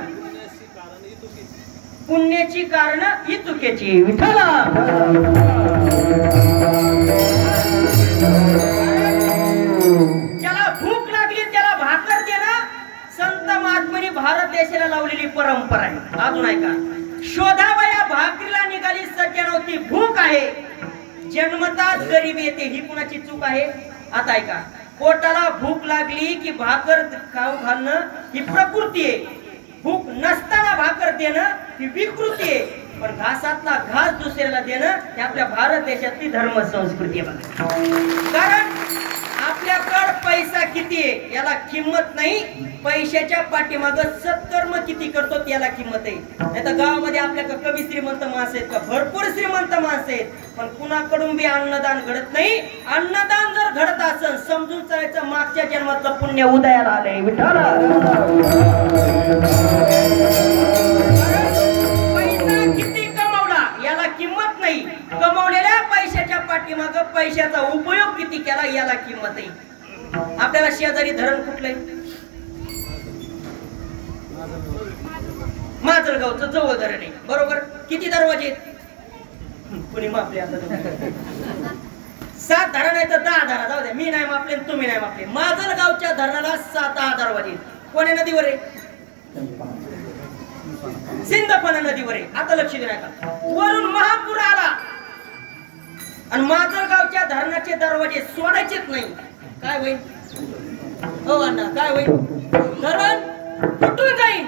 पुण्याची कारण इतुकेची. विठ्ठला ज्याला भूक लागली त्याला भाकर देणं संत महात्म्यांनी भारत देशाला लावलेली परंपरा आहे. अजून ऐका, शोधावया भाकरीला निघाली सज्जन ती भूक आहे, जन्मताच गरीबी येते ही कुणाची चूक आहे? आता ऐका, पोटाला भूक लागली की भाकर खाऊ घालणं ही प्रकृती आहे. भूक नसताना भाकर देणं ही विकृती आहे. पण घासातला घास दुसऱ्याला देणं हे आपल्या भारत देशातली धर्म संस्कृती आहे. कारण आपल्याकडे पैसा किती आहे याला किंमत नाही, पैशाच्या पाठीमाग सत्कर्म किती करतो याला किंमत आहे. नाही तर गावामध्ये आपल्याकडे कमी श्रीमंत माणसं आहेत का? भरपूर श्रीमंत माणसं आहेत, पण कुणाकडून बी अन्नदान घडत नाही. अन्नदान जर घडत असेल समजून चालायचं मागच्या जन्मातलं पुण्य उदयाला आलंय. विठ्ठला पैसा किती कमवला याला किंमत नाही, कमवलेल्या पैशाच्या पाठीमाग पैशाचा उपयोग किती केला याला किंमत आहे. आपल्याला शेजारी धरण कुठलंय? माजलगावचं जवळ धरण आहे, बरोबर. किती दरवाजे आहेत? कुणी मापले आता? 7 धरा नाही तर 10 धरा, जाऊ द्या. मी नाही मापले आणि तुम्ही नाही मापले. माजलगावच्या धरणाला 7-10 दरवाजे. कोण्या नदीवर आहे? सिंदफणा नदीवर आहे. आता लक्ष देऊ नका. वरून महापूर आला आणि माजलगावच्या धरणाचे दरवाजे सोडायचेच नाही. काय होईल हो अण्णा? काय होईल? धरण तुटून जाईल.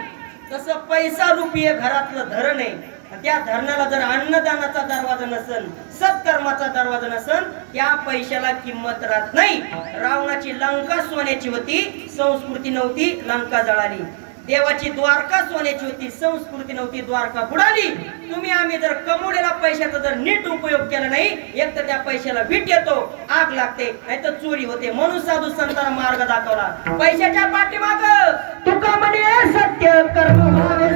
तसं पैसा रुपये घरातलं धरण आहे. त्या धरणाला जर अन्नदानाचा दरवाजा नसन, सत्कर्माचा दरवाजा नसन, त्या पैशाला किंमत राहत नाही. रावणाची लंका सोन्याची होती, संस्कृती नव्हती, लंका जळाली. देवाची द्वारका सोन्याची होती, संस्कृती नव्हती, द्वारका बुडाली. तुम्ही आम्ही जर कमवलेला पैशाचा जर नीट उपयोग केला नाही, एक तर त्या पैशाला वीट येतो, आग लागते, नाही तर चोरी होते. म्हणून साधू संतांना मार्ग दाखवला. पैशाच्या पाठीमाग तुका म्हणे सत्य कर्म व्हावे.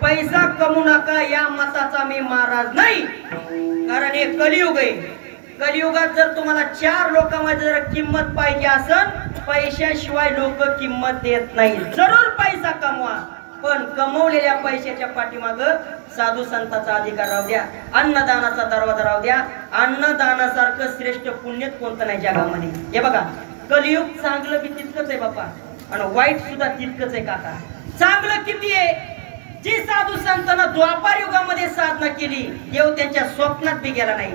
पैसा कमवू नका या मताचा मी महाराज नाही. कारण हे कलियुग आहे. कलियुगात जर तुम्हाला 4 लोकांमध्ये जर किंमत पाहिजे असेल, पैशाशिवाय लोक किंमत देत नाही. जरूर पैसा कमवा, पण कमवलेल्या पैशाच्या पाठीमाग साधू संतांचा अधिकार राहू द्या, अन्नदानाचा दरवाजा राहू द्या. अन्नदानासारखं श्रेष्ठ पुण्य कोणतं नाही जगामध्ये. हे बघा, कलियुग चांगलं बी तितकंच आहे बापा, आणि वाईट सुद्धा तितकंच आहे काका. चांगलं किती आहे? जी साधू संतांना द्वापार युगामध्ये साधना केली, देव त्यांच्या स्वप्नात बी गेला नाही.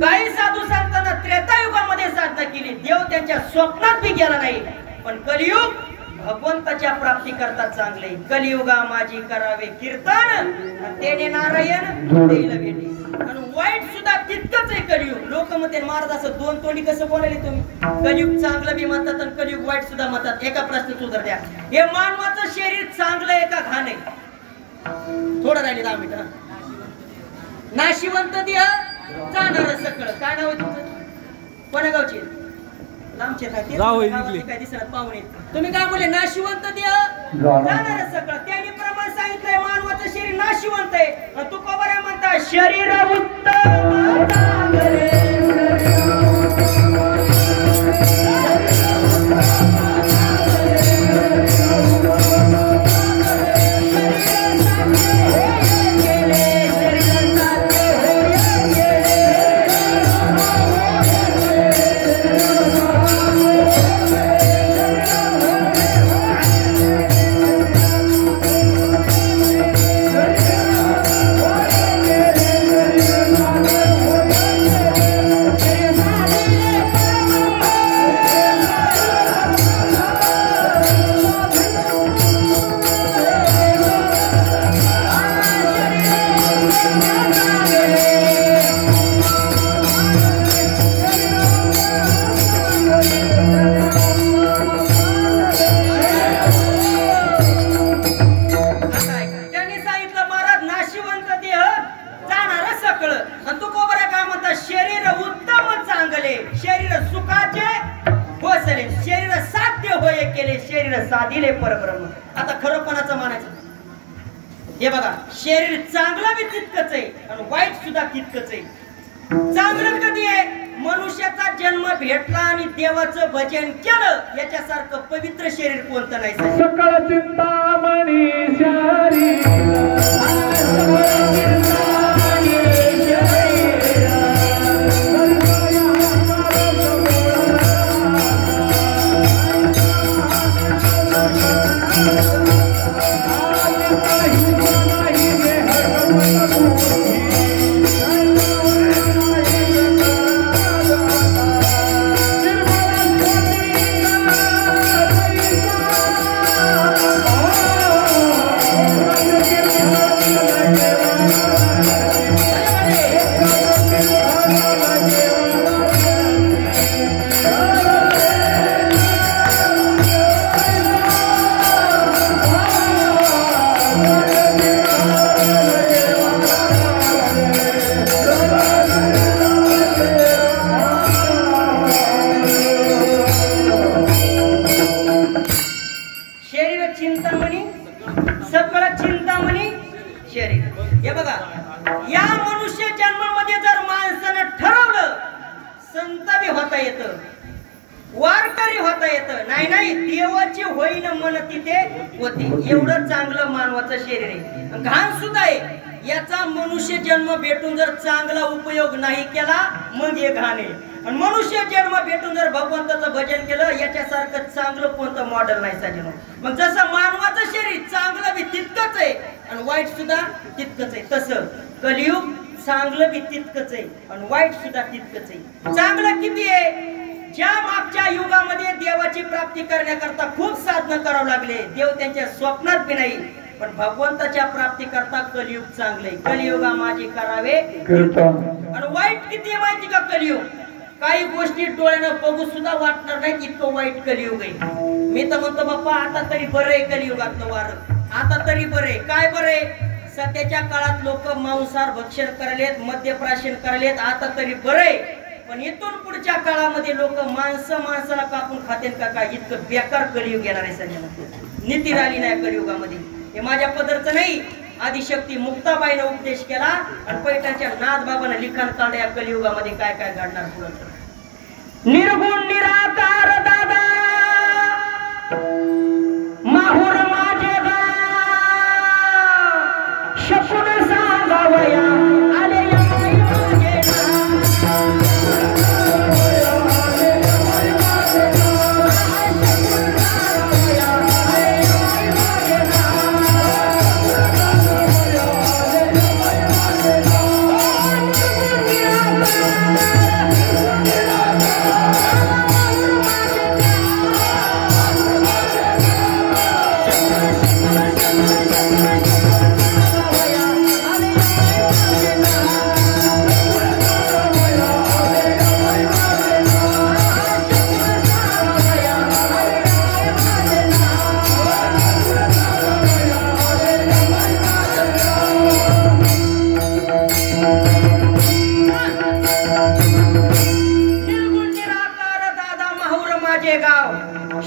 काही साधू संतांना त्रेता युगामध्ये साधना केली, देव त्यांच्या स्वप्नात बी गेला नाही. पण कलियुग भगवंताच्या प्राप्ती करता चांगले. कलियुगा माझी करावे कीर्तन, तेने नारायण देईल भेटी. आणि वाईट सुद्धा तितकंच आहे कलियुग. लोक म्हणते महाराज असं 2 तोंडी कसं बोलायले तुम्ही? कलियुग चांगलं बी म्हणतात आणि कलियुग वाईट सुद्धा म्हणतात. एका प्रश्नाचं उत्तर द्या. हे मानवाचं शरीर चांगलं आहे का घाण आहे? थोडं राहिले 10 मिनिटं. नाशिवंत देह जाणार सकळ. काय नाव आहे तुमचं? कोण्या गावचे? लांबचे काय दिसत पाहुणे. तुम्ही काय बोलले? नाशिवंत देह जाणार सकळ. त्यांनी प्रमाण सांगितलंय मानवाचं शरीर नाशिवंत आहे. तू कबऱ्या म्हणता शरीर उत्तम. साधिले परब्रह्म. आता खरं कोणाचं मानायचं? हे बघा, शरीर चांगलं बी तितकंच आहे आणि वाईट सुद्धा तितकंच आहे. चांगलं कधी आहे? मनुष्याचा जन्म भेटला आणि देवाचं भजन केलं, याच्यासारखं पवित्र शरीर कोणतं नाही. सकळ चिंतामणी नाही देवाची होईन मन तिथे होते. एवढं चांगलं मानवाचं शरीर आहे. घाण सुद्धा आहे. याचा मनुष्य जन्म भेटून जर चांगला उपयोग नाही केला मग हे घाण आहे. आणि मनुष्य जन्म भेटून जर भगवंताचं भजन केलं याच्यासारखं चांगलं कोणतं मॉडेल नाही साजन. मग जसं मानवाचं शरीर चांगलं बी तितकंच आहे आणि वाईट सुद्धा तितकंच आहे, तसं कलियुग चांगलं बी तितकंच आहे आणि वाईट सुद्धा तितकंच आहे. चांगलं किती आहे? ज्या मागच्या युगामध्ये देवाची प्राप्ती करण्याकरता खूप साधनं करावं लागले, देव त्यांच्या स्वप्नात बी नाही, पण भगवंताच्या प्राप्ती करता कलियुग चांगले. कलियुगा माझे करावे आणि वाईट किती आहे माहिती का कलियुग? काही गोष्टी डोळ्यानं बघू सुद्धा वाटणार नाही इतकं वाईट कलियुग आहे. मी तर म्हणतो बाप्पा आता तरी बरं आहे कलियुगातलं वार, आता तरी बरे. काय बरे? सध्याच्या काळात लोक मांसाहार भक्षण करालेत, मद्यप्राशन करालेत, आता तरी बरे. पण इथून पुढच्या काळामध्ये लोक माणसाला कापून खातेन का काय? इतकं बेकार कलियुग येणार आहे. सगळ्यांना नीती राहिली नाही कलियुगामध्ये. हे माझ्या पदरचं नाही, आदिशक्ती मुक्ताबाईने उपदेश केला आणि पैठणच्या नाथबाबांना लिखाण काढलं या कलियुगामध्ये काय काय घडणार पुढं. निर्गुण निराकार दादा माहुर माझे शकुन सांगावया आले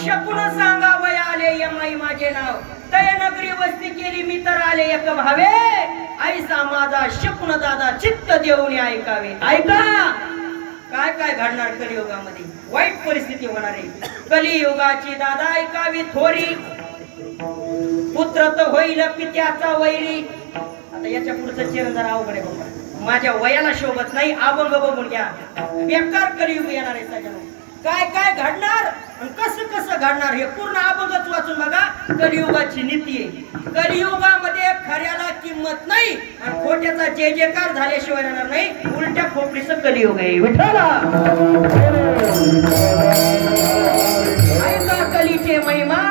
शकुन सांगावया आले यमाई माझे नाव. तय नगरी वस्ती केली मी तर आले एक भावे, ऐसा माझा शकुन दादा चित्त देऊन ऐकावे. ऐका काय काय घडणार कलियुगामध्ये, वाईट परिस्थिती होणार आहे. कलियुगाची दादा ऐकावी थोरी, पुत्र तर होईल पित्याचा वैरी. आता याच्या पुढचं चरण जरा अवघड आहे बाबा, माझ्या वयाला शोभत नाही. अभंग बघून घ्या, बेकार कलियुग येणार आहे सगळं. काय काय घडणार आणि कसं कसं घडणार हे पूर्ण अभंगच वाचून बघा. कलियुगाची नीती आहे. कलियुगामध्ये खऱ्याला किंमत नाही आणि खोट्याचा जय जयकार झाल्याशिवाय राहणार नाही. उलट्या खोपडीचं कलियुग आहे. विठ्ठला ऐका कलीचे महिमा,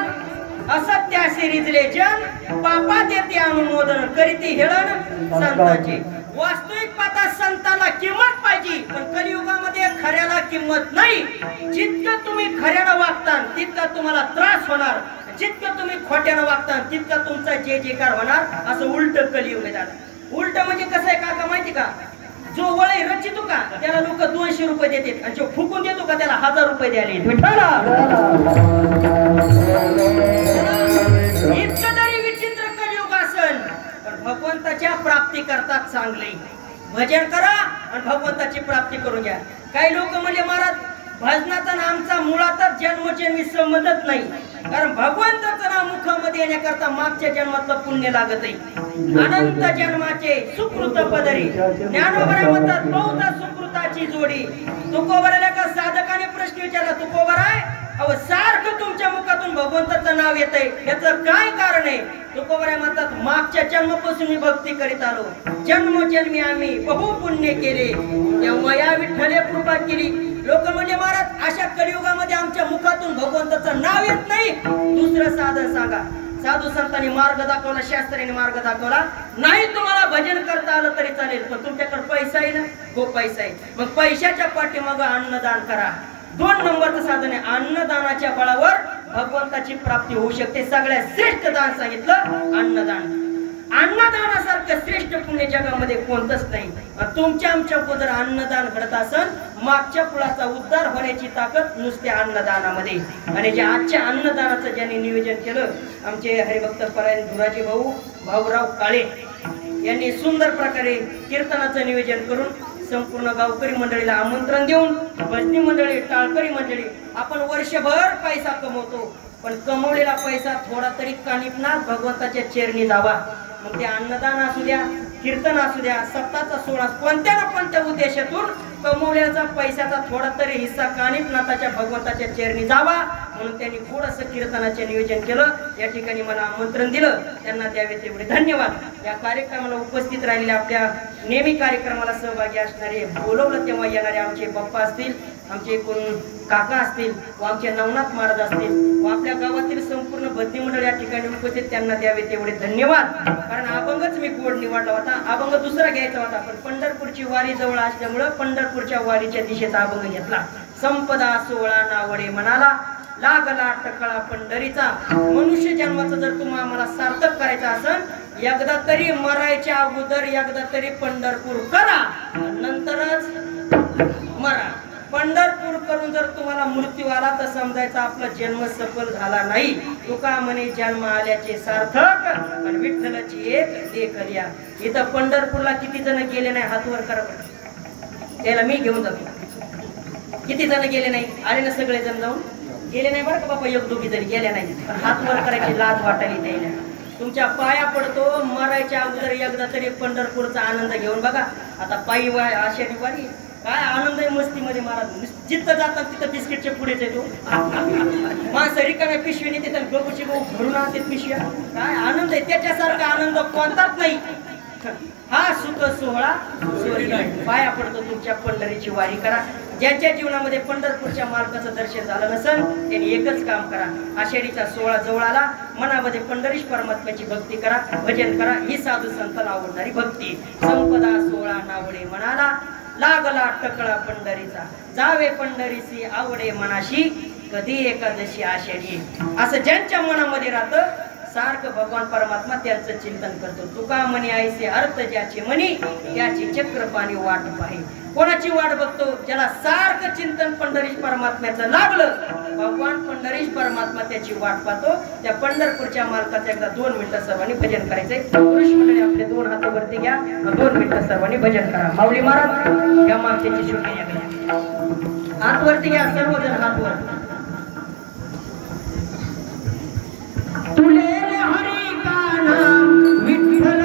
असत्याशी रिजले जन, पापात येते अनुमोदन करीती हेळण संतांची. वास्तविक पाहता संताला किंमत पाहिजे, पण कलियुगामध्ये खऱ्याला किंमत नाही. जितकं तुम्ही खऱ्यानं वागता तितकं तुम्हाला त्रास होणार, जितकं तुम्ही खोट्यानं वागता तितकं तुमचा जय जयकार होणार. असं उलट कलियुग आहे. उलट म्हणजे कसं आहे काका माहिती का? जो वळी रचितो का त्याला लोक 200 रुपये देतात आणि जो फुकून देतो का त्याला 1000 रुपये द्याले. इतकं तरी विचित्र कलियुग असन, पण भगवंताच्या प्राप्ती करतात चांगले. भजन करा आणि भगवंताची प्राप्ती करून घ्या. काही लोक म्हणजे महाराज भजनाचा आमचा मुळातच जन्मजन्मी संबंधच नाही, कारण भगवंताचं नाव मुखामध्ये येण्याकरता मागच्या जन्मातलं पुण्य लागत आहे. अनंत जन्माचे सुकृत पदरी ज्ञानोबरा म्हणतात बहुता सुकृताची जोडी. तुकोबराला का साधकाने प्रश्न विचारला, तुकोबराय अहो सारखं तुमच्या मुखातून भगवंताचं नाव येतंय, याचं काय कारण आहे? तुकोबराय म्हणतात मागच्या जन्मापासून मी भक्ती करीत आलो, जन्मोजन्मी आम्ही बहु पुण्य केले, तेव्हा या विठ्ठले कृपा केली. लोक म्हणजे महाराज अशा कलियुगामध्ये आमच्या मुखातून भगवंताचं नाव येत नाही, दुसरं साधन सांगा. साधू संतांनी मार्ग दाखवला, शास्त्राने मार्ग दाखवला. नाही तुम्हाला भजन करता आलं तरी चालेल, पण तुमच्याकडे पैसा आहे ना, हो पैसा आहे, मग पैशाच्या पाठीमागं अन्नदान करा. 2 नंबरचं साधन आहे. अन्नदानाच्या बळावर भगवंताची प्राप्ती होऊ शकते. सगळ्यात श्रेष्ठ दान सांगितलं अन्नदान. अन्नदानासारखं श्रेष्ठ पुण्य जगामध्ये कोणतंच नाही. तुमच्या आमच्या जर अन्नदान घडत असेल, मागच्या कुळाचा उद्धार होण्याची ताकद नुसत्या अन्नदानामध्ये. आणि जे आजच्या अन्नदानाचं ज्यांनी नियोजन केलं आमचे हरिभक्त परायण धुराजी भाऊराव काळे यांनी सुंदर प्रकारे कीर्तनाचं नियोजन करून संपूर्ण गावकरी मंडळीला आमंत्रण देऊन, भजनी मंडळी, टाळकरी मंडळी, आपण वर्षभर पैसा कमवतो, पण कमवलेला पैसा थोडा तरी कानिपना भगवंताच्या चरणी जावा. मग ते अन्नदान असू द्या, कीर्तन असू द्या, सप्ताचा सोहळा, कोणत्या ना कोणत्या उद्देशातून कमवल्याचा पैशाचा थोडा तरी हिस्सा कानिपनाथाच्या भगवंताच्या चरणी जावा. म्हणून त्यांनी थोडंसं कीर्तनाचे नियोजन केलं. या ठिकाणी मला आमंत्रण दिलं, त्यांना द्यावे तेवढे धन्यवाद. या कार्यक्रमाला उपस्थित राहिलेल्या आपल्या नेहमी कार्यक्रमाला सहभागी असणारे, बोलवलं तेव्हा येणारे आमचे बाप्पा असतील, आमचे कोण काका असतील, व आमचे नवनाथ महाराज असतील, व आपल्या गावातील संपूर्ण भजनी मंडळ या ठिकाणी उपस्थित, त्यांना द्यावे तेवढे धन्यवाद. कारण अभंगच मी कोड निवडला होता, अभंग दुसरा घ्यायचा होता, पण पंढरपूरची वारी जवळ असल्यामुळं पंढरपूरच्या वारीच्या दिशेचा अभंग घेतला. संपदा सोहळा नावडे मनाला, लागला टकळा पंढरीचा. मनुष्य जन्माचं जर तुम्हाला मला सार्थक करायचं असेल, एकदा तरी मरायच्या अगोदर एकदा तरी पंढरपूर करा, नंतरच मरा. पंढरपूर करून जर तुम्हाला मृत्यू आला तर समजायचा आपला जन्म सफल झाला नाही. तुका म्हणे जन्म आल्याचे सार्थक, पण विठ्ठलाची एक लेख लिया. इथं पंढरपूरला किती जण गेले नाही, हात वर करा. त्याला मी घेऊन जातो. किती जण गेले नाही? आले ना सगळे जण जाऊन? गेले नाही बरं का बाबा, एक दोघी जरी गेल्या नाही. पण हात वर करायची लाज वाटायली द्यायला. तुमच्या पाया पडतो, मरायच्या अगोदर एकदा तरी पंढरपूरचा आनंद घेऊन बघा. आता पायी आषाढी वारी काय आनंद आहे मस्तीमध्ये महाराज. जिथं जातात तिथं बिस्किटचे पुढेच येतो. माणसं रिकाम्या पिशवीने तिथं गहूची गहू भरून आणते पिशव्या. काय आनंद आहे, त्याच्यासारखा आनंद कोणताच नाही. हा सुख सोहळा स्वर्गीय. पाया पडतो तुमच्या पंढरीची वारी करा. ज्यांच्या जीवनामध्ये पंढरपूरच्या मालकाचं दर्शन झालं नसेल त्यांनी एकच काम करा, आषाढीचा सोहळा जवळ आला, मनामध्ये पंढरीश परमात्म्याची भक्ती करा, भजन करा. ही साधू संतांना आवडणारी भक्ती. संपदा सोहळा नावडे मनाला, लागला टकळा पंढरीचा, जावे पंढरीसी आवडे मनाशी, कधी एकादशी आषाढी. असं ज्यांच्या मनामध्ये राहतं सारखं भगवान परमात्मा त्यांचं चिंतन करतो. तुका म्हणे आईसे अर्थ ज्याचे म्हणी, त्याची चक्रपाणी वाट पाहे. कोणाची वाट बघतो? ज्याला सारखं चिंतन पंढरीश परमात्म्याचं लागलं, भगवान पंढरीश परमात्मा त्याची वाट पाहतो. त्या पंढरपूरच्या मालकाचं एकदा 2 मिनिटं सर्वांनी भजन करायचंय. पुरुष मंडळी आपले 2 हात वरती घ्या, 2 मिनिटं सर्वांनी भजन करा. माऊली महाराज या मागच्याची शून्य या हात वरती घ्या, सर्वजण हात वर. तुले हरी का नाम विठ्ठल